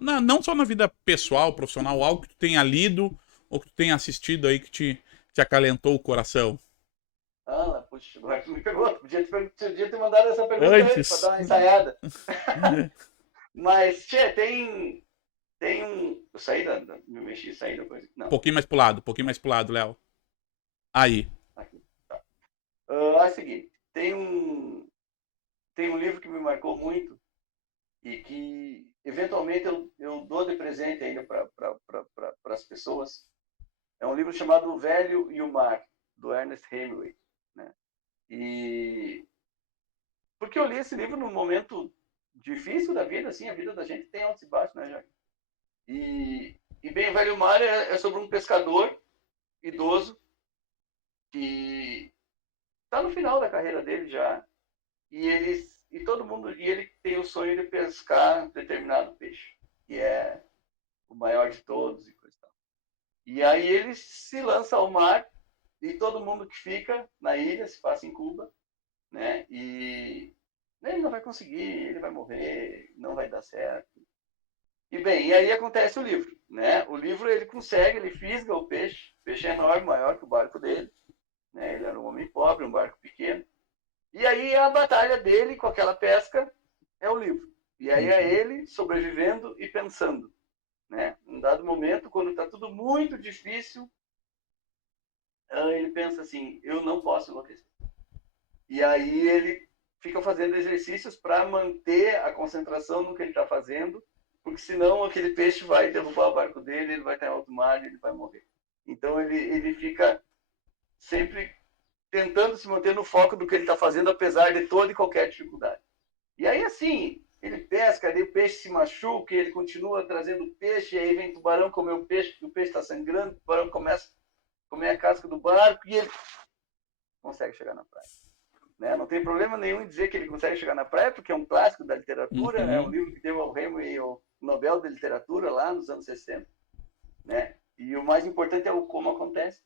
não só na vida pessoal, profissional, algo que tu tenha lido ou que tu tenha assistido aí que te acalentou o coração. Ah, puxa, agora tu me pegou. Podia ter mandado essa pergunta antes para Antes. dar uma ensaiada. Mas, tchê, tem um. Eu saí me mexi e saí da coisa. Um Não, pouquinho mais pro lado, um pouquinho mais pro lado, Léo. Aí. aqui. Tá. É o seguinte: tem um livro que me marcou muito e que, eventualmente, eu dou de presente ainda para as pessoas. É um livro chamado O Velho e o Mar, do Ernest Hemingway. Né? E. Porque eu li esse livro num momento difícil da vida, assim, a vida da gente tem altos e baixos, né, Jair? E bem, o Velho Mar é sobre um pescador idoso que está no final da carreira dele já e ele tem o sonho de pescar determinado peixe, que é o maior de todos e coisa e tal. E aí ele se lança ao mar e todo mundo que fica na ilha se passa em Cuba, né? E ele não vai conseguir, ele vai morrer, não vai dar certo. E bem, e aí acontece o livro, né? O livro ele consegue, ele fisga o peixe é enorme, maior que o barco dele, né? Ele era um homem pobre, um barco pequeno. E aí a batalha dele com aquela pesca é o livro. E aí é ele sobrevivendo e pensando, né? Num dado momento, quando está tudo muito difícil, ele pensa assim: eu não posso enlouquecer. E aí ele fica fazendo exercícios para manter a concentração no que ele está fazendo, porque senão aquele peixe vai derrubar o barco dele, ele vai estar em alto mar e ele vai morrer. Então ele fica sempre tentando se manter no foco do que ele está fazendo, apesar de toda e qualquer dificuldade. E aí, assim, ele pesca, aí o peixe se machuca, ele continua trazendo peixe, e aí vem o tubarão comer o peixe está sangrando, o tubarão começa a comer a casca do barco e ele consegue chegar na praia. Né? Não tem problema nenhum em dizer que ele consegue chegar na praia, porque é um clássico da literatura, é um livro que deu ao Hemingway o Nobel de Literatura lá nos anos 60. Né? E o mais importante é o como acontece.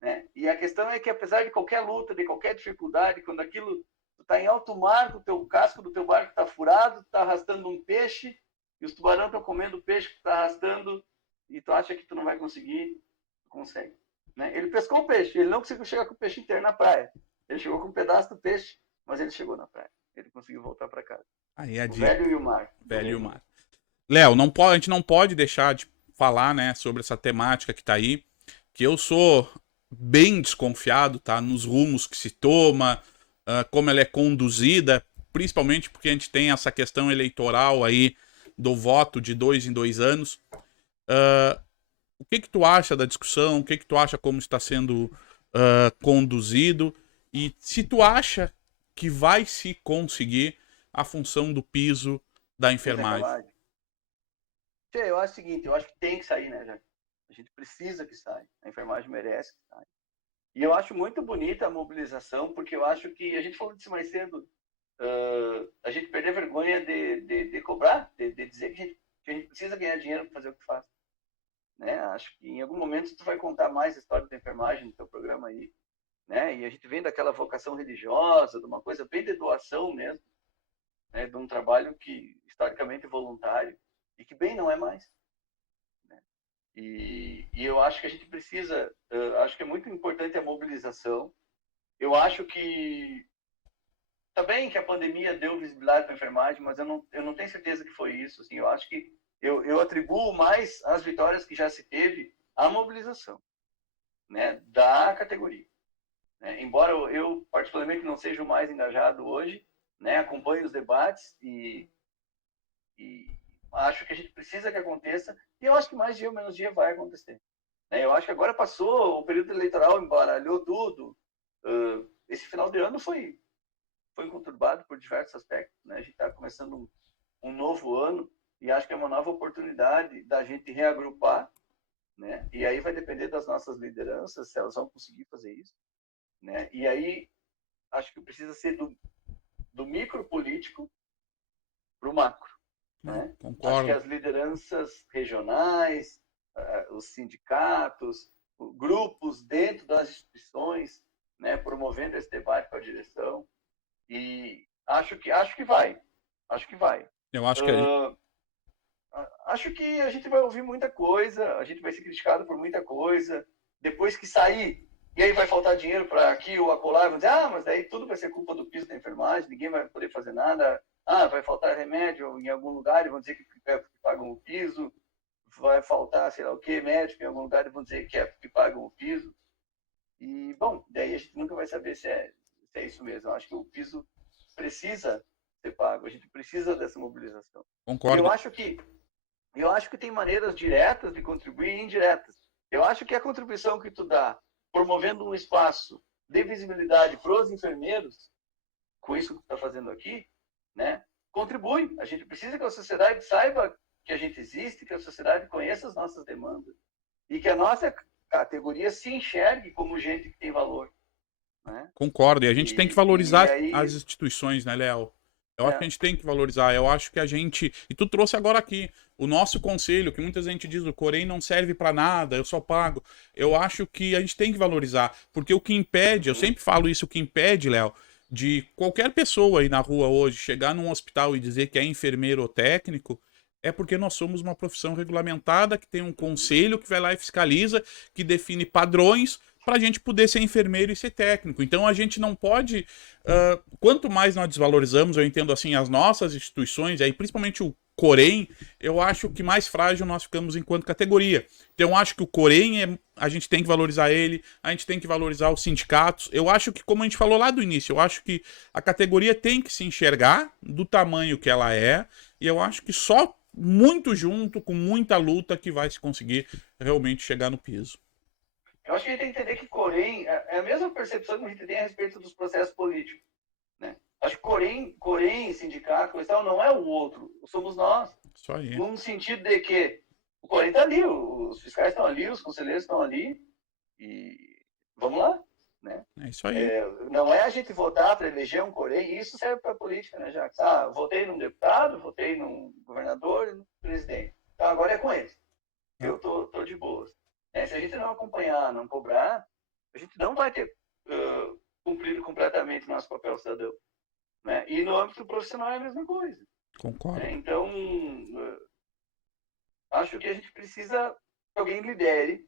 Né? E a questão é que, apesar de qualquer luta, de qualquer dificuldade, quando aquilo tu está em alto mar, o teu casco do teu barco está furado, tu está arrastando um peixe, e os tubarões estão comendo o peixe que tu está arrastando, e tu acha que tu não vai conseguir, tu consegue. Né? Ele pescou o peixe, ele não conseguiu chegar com o peixe inteiro na praia. Ele chegou com um pedaço do peixe, mas ele chegou na praia. Ele conseguiu voltar para casa. Aí a O dica. Velho e o Mar. Velho e o Mar. Léo, a gente não pode deixar de falar, né, sobre essa temática que tá aí, que eu sou bem desconfiado, tá, nos rumos que se toma, como ela é conduzida, principalmente porque a gente tem essa questão eleitoral aí do voto de 2 em 2 anos. O que que tu acha da discussão? O que que tu acha como está sendo conduzido? E se tu acha que vai se conseguir a função do piso da enfermagem? Eu acho o seguinte, eu acho que tem que sair, né, Jair? A gente precisa que saia. A enfermagem merece que saia. E eu acho muito bonita a mobilização, porque eu acho que, a gente falou disso mais cedo, a gente perder vergonha de cobrar, de dizer que a gente precisa ganhar dinheiro para fazer o que faz. Né? Acho que em algum momento tu vai contar mais a história da enfermagem no teu programa aí. Né? E a gente vem daquela vocação religiosa, de uma coisa bem de doação mesmo, né? De um trabalho que historicamente é voluntário e que bem não é mais. Né? E eu acho que a gente precisa, acho que é muito importante a mobilização. Eu acho que tá bem que a pandemia deu visibilidade para a enfermagem, mas eu não tenho certeza que foi isso. Assim, eu acho que eu atribuo mais as vitórias que já se teve à mobilização, né, da categoria. Né? Embora eu, particularmente, não seja o mais engajado hoje, né, acompanho os debates e acho que a gente precisa que aconteça, e eu acho que mais dia ou menos dia vai acontecer. Né? Eu acho que agora passou o período eleitoral, embaralhou tudo. Esse final de ano foi conturbado por diversos aspectos. Né? A gente está começando um novo ano e acho que é uma nova oportunidade da gente reagrupar, né? E aí vai depender das nossas lideranças, se elas vão conseguir fazer isso. Né? E aí acho que precisa ser do micro político para o macro. Né? Acho que Concordo. as lideranças regionais, os sindicatos, grupos dentro das instituições, né, promovendo esse debate com a direção, e acho que vai. Acho que vai. Eu acho que Uh, acho que a gente vai ouvir muita coisa, a gente vai ser criticado por muita coisa. Depois que sair, e aí vai faltar dinheiro para aqui ou acolá, vão dizer, mas daí tudo vai ser culpa do piso da enfermagem, ninguém vai poder fazer nada. Vai faltar remédio em algum lugar e vão dizer que é porque pagam o piso. Vai faltar, sei lá o que, médico em algum lugar e vão dizer que é porque pagam o piso. E, bom, daí a gente nunca vai saber se é isso mesmo. Eu acho que o piso precisa ser pago, a gente precisa dessa mobilização. E concordo. eu acho que tem maneiras diretas de contribuir e indiretas. Eu acho que a contribuição que tu dá, promovendo um espaço de visibilidade para os enfermeiros, com isso que tu está fazendo aqui, né, contribui. A gente precisa que a sociedade saiba que a gente existe, que a sociedade conheça as nossas demandas e que a nossa categoria se enxergue como gente que tem valor. Né? Concordo. E a gente tem que E valorizar aí, as instituições, né, Léo? Eu acho que a é, gente tem que valorizar. Eu acho que a gente. E tu trouxe agora aqui o nosso conselho, que muita gente diz o Corém não serve para nada, eu só pago. Eu acho que a gente tem que valorizar. Porque o que impede, eu sempre falo isso, o que impede, Léo, de qualquer pessoa aí na rua hoje chegar num hospital e dizer que é enfermeiro ou técnico, é porque nós somos uma profissão regulamentada, que tem um conselho que vai lá e fiscaliza, que define padrões para a gente poder ser enfermeiro e ser técnico. Então a gente não pode. Quanto mais nós desvalorizamos, eu entendo assim, as nossas instituições, aí principalmente o Corém, eu acho que mais frágil nós ficamos enquanto categoria. Então eu acho que o Corém, a gente tem que valorizar ele, a gente tem que valorizar os sindicatos. Eu acho que, como a gente falou lá do início, eu acho que a categoria tem que se enxergar do tamanho que ela é, e eu acho que só muito junto, com muita luta, que vai se conseguir realmente chegar no piso. eu acho que a gente tem que entender que Corém é a mesma percepção que a gente tem a respeito dos processos políticos. Né? Acho que Corém, sindicato, tal, não é o outro, somos nós. Isso aí. Num sentido de que o Corém está ali, os fiscais estão ali, os conselheiros estão ali, e vamos lá. Né? É isso aí. Não é a gente votar para eleger um Corém, e isso serve para a política, né, Jacques? Votei num deputado, votei num governador e num presidente. Então agora é com eles. Eu tô de boas. Se a gente não acompanhar, não cobrar, a gente não vai ter cumprido completamente nosso papel cidadão. Né? E no âmbito profissional é a mesma coisa. Concordo. Então, acho que a gente precisa que alguém lidere.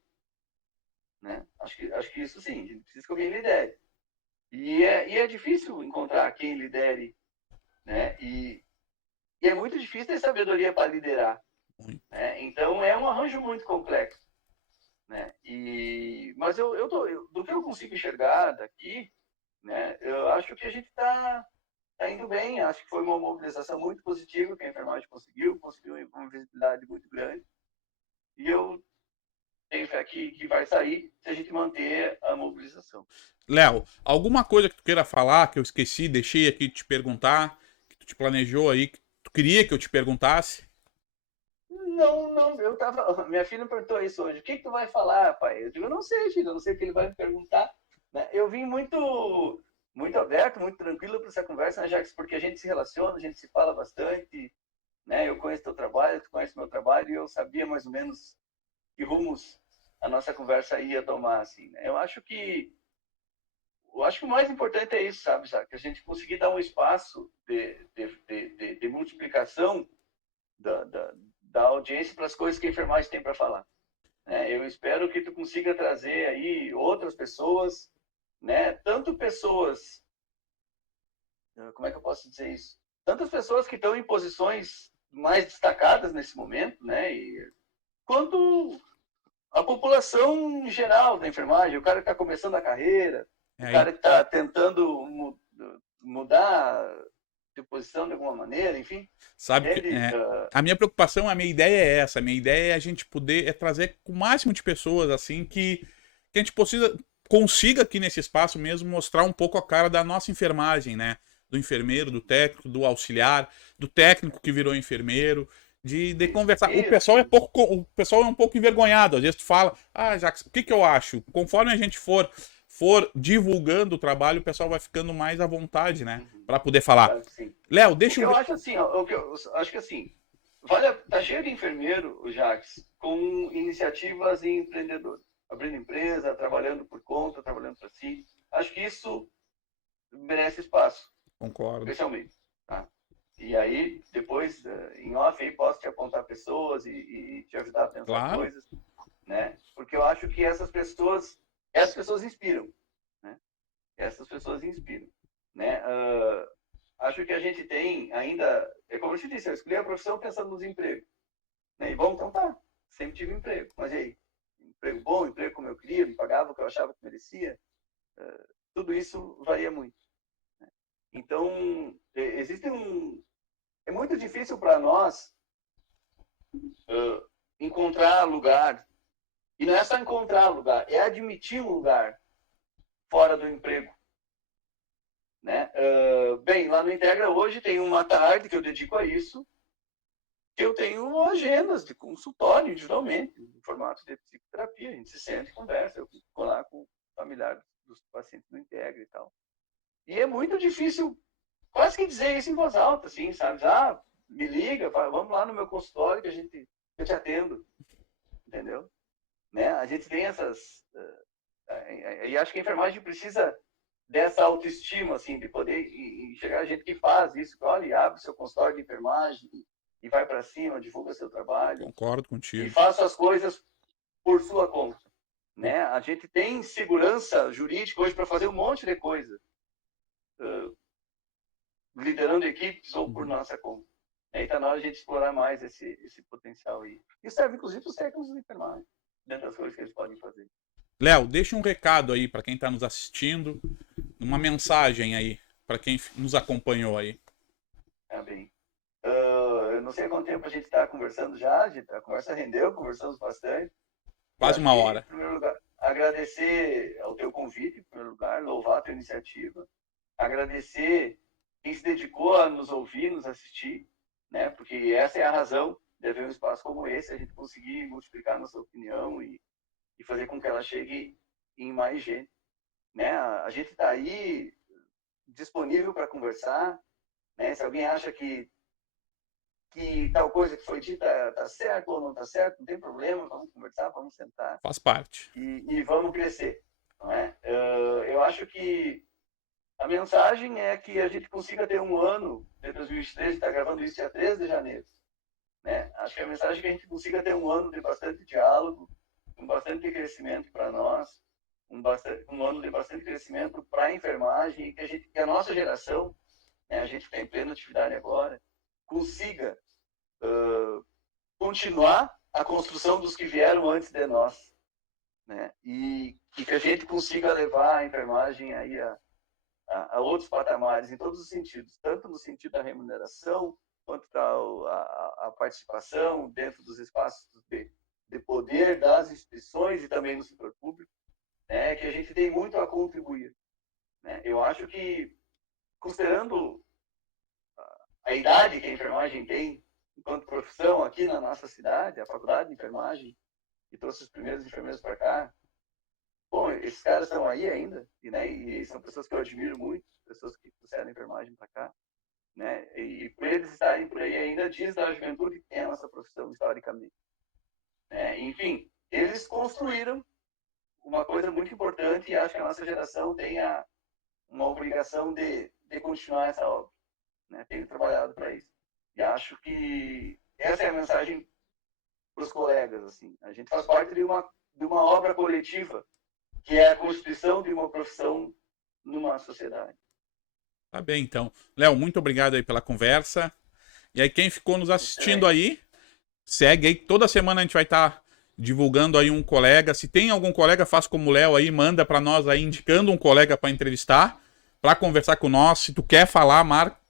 Né? Acho que isso sim, a gente precisa que alguém lidere. E é difícil encontrar quem lidere. Né? E é muito difícil ter sabedoria para liderar. Né? Então, é um arranjo muito complexo. Né? Mas do que eu consigo enxergar daqui, né, eu acho que a gente está indo bem. Acho que foi uma mobilização muito positiva que a enfermagem conseguiu uma visibilidade muito grande. E eu tenho fé que vai sair se a gente manter a mobilização. Léo, alguma coisa que tu queira falar, que eu esqueci, deixei aqui de te perguntar, que tu te planejou aí, que tu queria que eu te perguntasse? Não, minha filha me perguntou isso hoje. O que tu vai falar, pai? Eu digo, eu não sei, filho, eu não sei o que ele vai me perguntar. Né? Eu vim muito aberto, muito tranquilo para essa conversa, né, Jacques? Porque a gente se relaciona, a gente se fala bastante, né? Eu conheço teu trabalho, tu conhece meu trabalho, e eu sabia mais ou menos que rumos a nossa conversa ia tomar, assim. Né? Eu acho que o mais importante é isso, sabe, Jacques? A gente conseguir dar um espaço de multiplicação da, da, da audiência para as coisas que a enfermagem tem para falar. Né? Eu espero que tu consiga trazer aí outras pessoas, né? Tanto pessoas como é que eu posso dizer isso? Tantas pessoas que estão em posições mais destacadas nesse momento, né? Quanto a população em geral da enfermagem, o cara que está começando a carreira, o aí. cara que está tentando mudar de posição de alguma maneira, enfim, Sabe que entende? a minha preocupação, a minha ideia é essa. A minha ideia é a gente poder trazer o máximo de pessoas assim que a gente consiga aqui nesse espaço mesmo mostrar um pouco a cara da nossa enfermagem, né? Do enfermeiro, do técnico, do auxiliar, do técnico que virou enfermeiro, de conversar. O pessoal é um pouco envergonhado. Às vezes tu fala, Jacques, o que que eu acho? Conforme a gente for divulgando o trabalho, o pessoal vai ficando mais à vontade, né? Para poder falar. Claro que sim. Léo, O que eu acho assim, ó, eu acho que assim, tá cheio de enfermeiro, o Jacques, com iniciativas em empreendedor, abrindo empresa, trabalhando por conta, trabalhando para si. Acho que isso merece espaço, Concordo. especialmente. Tá? E aí, depois, em off, aí posso te apontar pessoas e te ajudar a pensar Claro. coisas, né? Porque eu acho que essas pessoas inspiram, né? Essas pessoas inspiram, né? Acho que a gente tem ainda, é como eu te disse, eu escolhi a profissão pensando nos empregos, né? E bom, então tá, sempre tive emprego, mas e aí? Emprego bom, emprego como eu queria, me pagava o que eu achava que merecia, tudo isso varia muito. Né? Então, é muito difícil para nós encontrar lugar, e não é só encontrar lugar, é admitir um lugar fora do emprego. Né? Bem, lá no Integra hoje tem uma tarde que eu dedico a isso, que eu tenho agendas de consultório, individualmente, em formato de psicoterapia. A gente se senta e conversa. Eu fico lá com o familiar dos pacientes do Integra e tal. E é muito difícil quase que dizer isso em voz alta, assim, sabe? Me liga, vamos lá no meu consultório que eu te atendo, entendeu? Né? A gente tem essas... E acho que a enfermagem precisa dessa autoestima, assim, de poder enxergar a gente que faz isso, que olha, abre seu consultório de enfermagem e vai para cima, divulga seu trabalho. Concordo E contigo. faça as coisas por sua conta. Né? A gente tem segurança jurídica hoje para fazer um monte de coisa, liderando equipes ou por nossa conta. Aí está na hora de a gente explorar mais esse potencial aí. Isso serve, inclusive, para os técnicos de enfermagem, dentro das coisas que eles podem fazer. Léo, deixa um recado aí para quem está nos assistindo, uma mensagem aí para quem nos acompanhou aí. Tá bem. Eu não sei há quanto tempo a gente está conversando já, a conversa rendeu, conversamos bastante. Quase uma hora. Em primeiro lugar, agradecer ao teu convite, em primeiro lugar, louvar a tua iniciativa, agradecer quem se dedicou a nos ouvir, nos assistir, né? Porque essa é a razão de haver um espaço como esse, a gente conseguir multiplicar nossa opinião e fazer com que ela chegue em mais gente, né? A gente está aí disponível para conversar, né? Se alguém acha que tal coisa que foi dita está certo ou não está certo, não tem problema, vamos conversar, vamos sentar. Faz parte. E vamos crescer. Não é? Eu acho que a mensagem é que a gente consiga ter um ano de 2023, está gravando isso dia 13 de janeiro. Né? Acho que a mensagem é que a gente consiga ter um ano de bastante diálogo, com bastante crescimento para nós, um ano de bastante crescimento para a enfermagem, e que a nossa geração, né, a gente está em plena atividade agora, consiga continuar a construção dos que vieram antes de nós, né? E que a gente consiga levar a enfermagem aí a outros patamares em todos os sentidos, tanto no sentido da remuneração, quanto a participação dentro dos espaços de poder das instituições e também no setor público, né? Que a gente tem muito a contribuir. Né? Eu acho que, considerando a idade que a enfermagem tem enquanto profissão aqui na nossa cidade, a faculdade de enfermagem, que trouxe os primeiros enfermeiros para cá. Bom, esses caras estão aí ainda, e são pessoas que eu admiro muito, pessoas que trouxeram a enfermagem para cá. Né? E por eles estarem por aí ainda diz da juventude que tem a nossa profissão historicamente. Enfim, eles construíram uma coisa muito importante e acho que a nossa geração tem uma obrigação de continuar essa obra. Né? Tenho trabalhado para isso. E acho que essa é a mensagem para os colegas. Assim. A gente faz parte de uma obra coletiva, que é a constituição de uma profissão numa sociedade. Tá bem, então. Léo, muito obrigado aí pela conversa. E aí, quem ficou nos assistindo aí, segue aí. Toda semana a gente vai estar divulgando aí um colega. Se tem algum colega, faz como o Léo aí, manda para nós aí, indicando um colega para entrevistar, para conversar com nós. Se tu quer falar,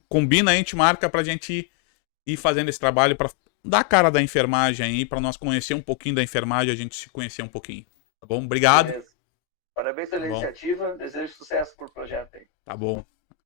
combina, a gente marca pra gente ir fazendo esse trabalho para dar a cara da enfermagem aí, para nós conhecer um pouquinho da enfermagem, a gente se conhecer um pouquinho. Tá bom? Obrigado. Beleza. Parabéns pela Tá bom. iniciativa, desejo sucesso pro projeto aí. Tá bom.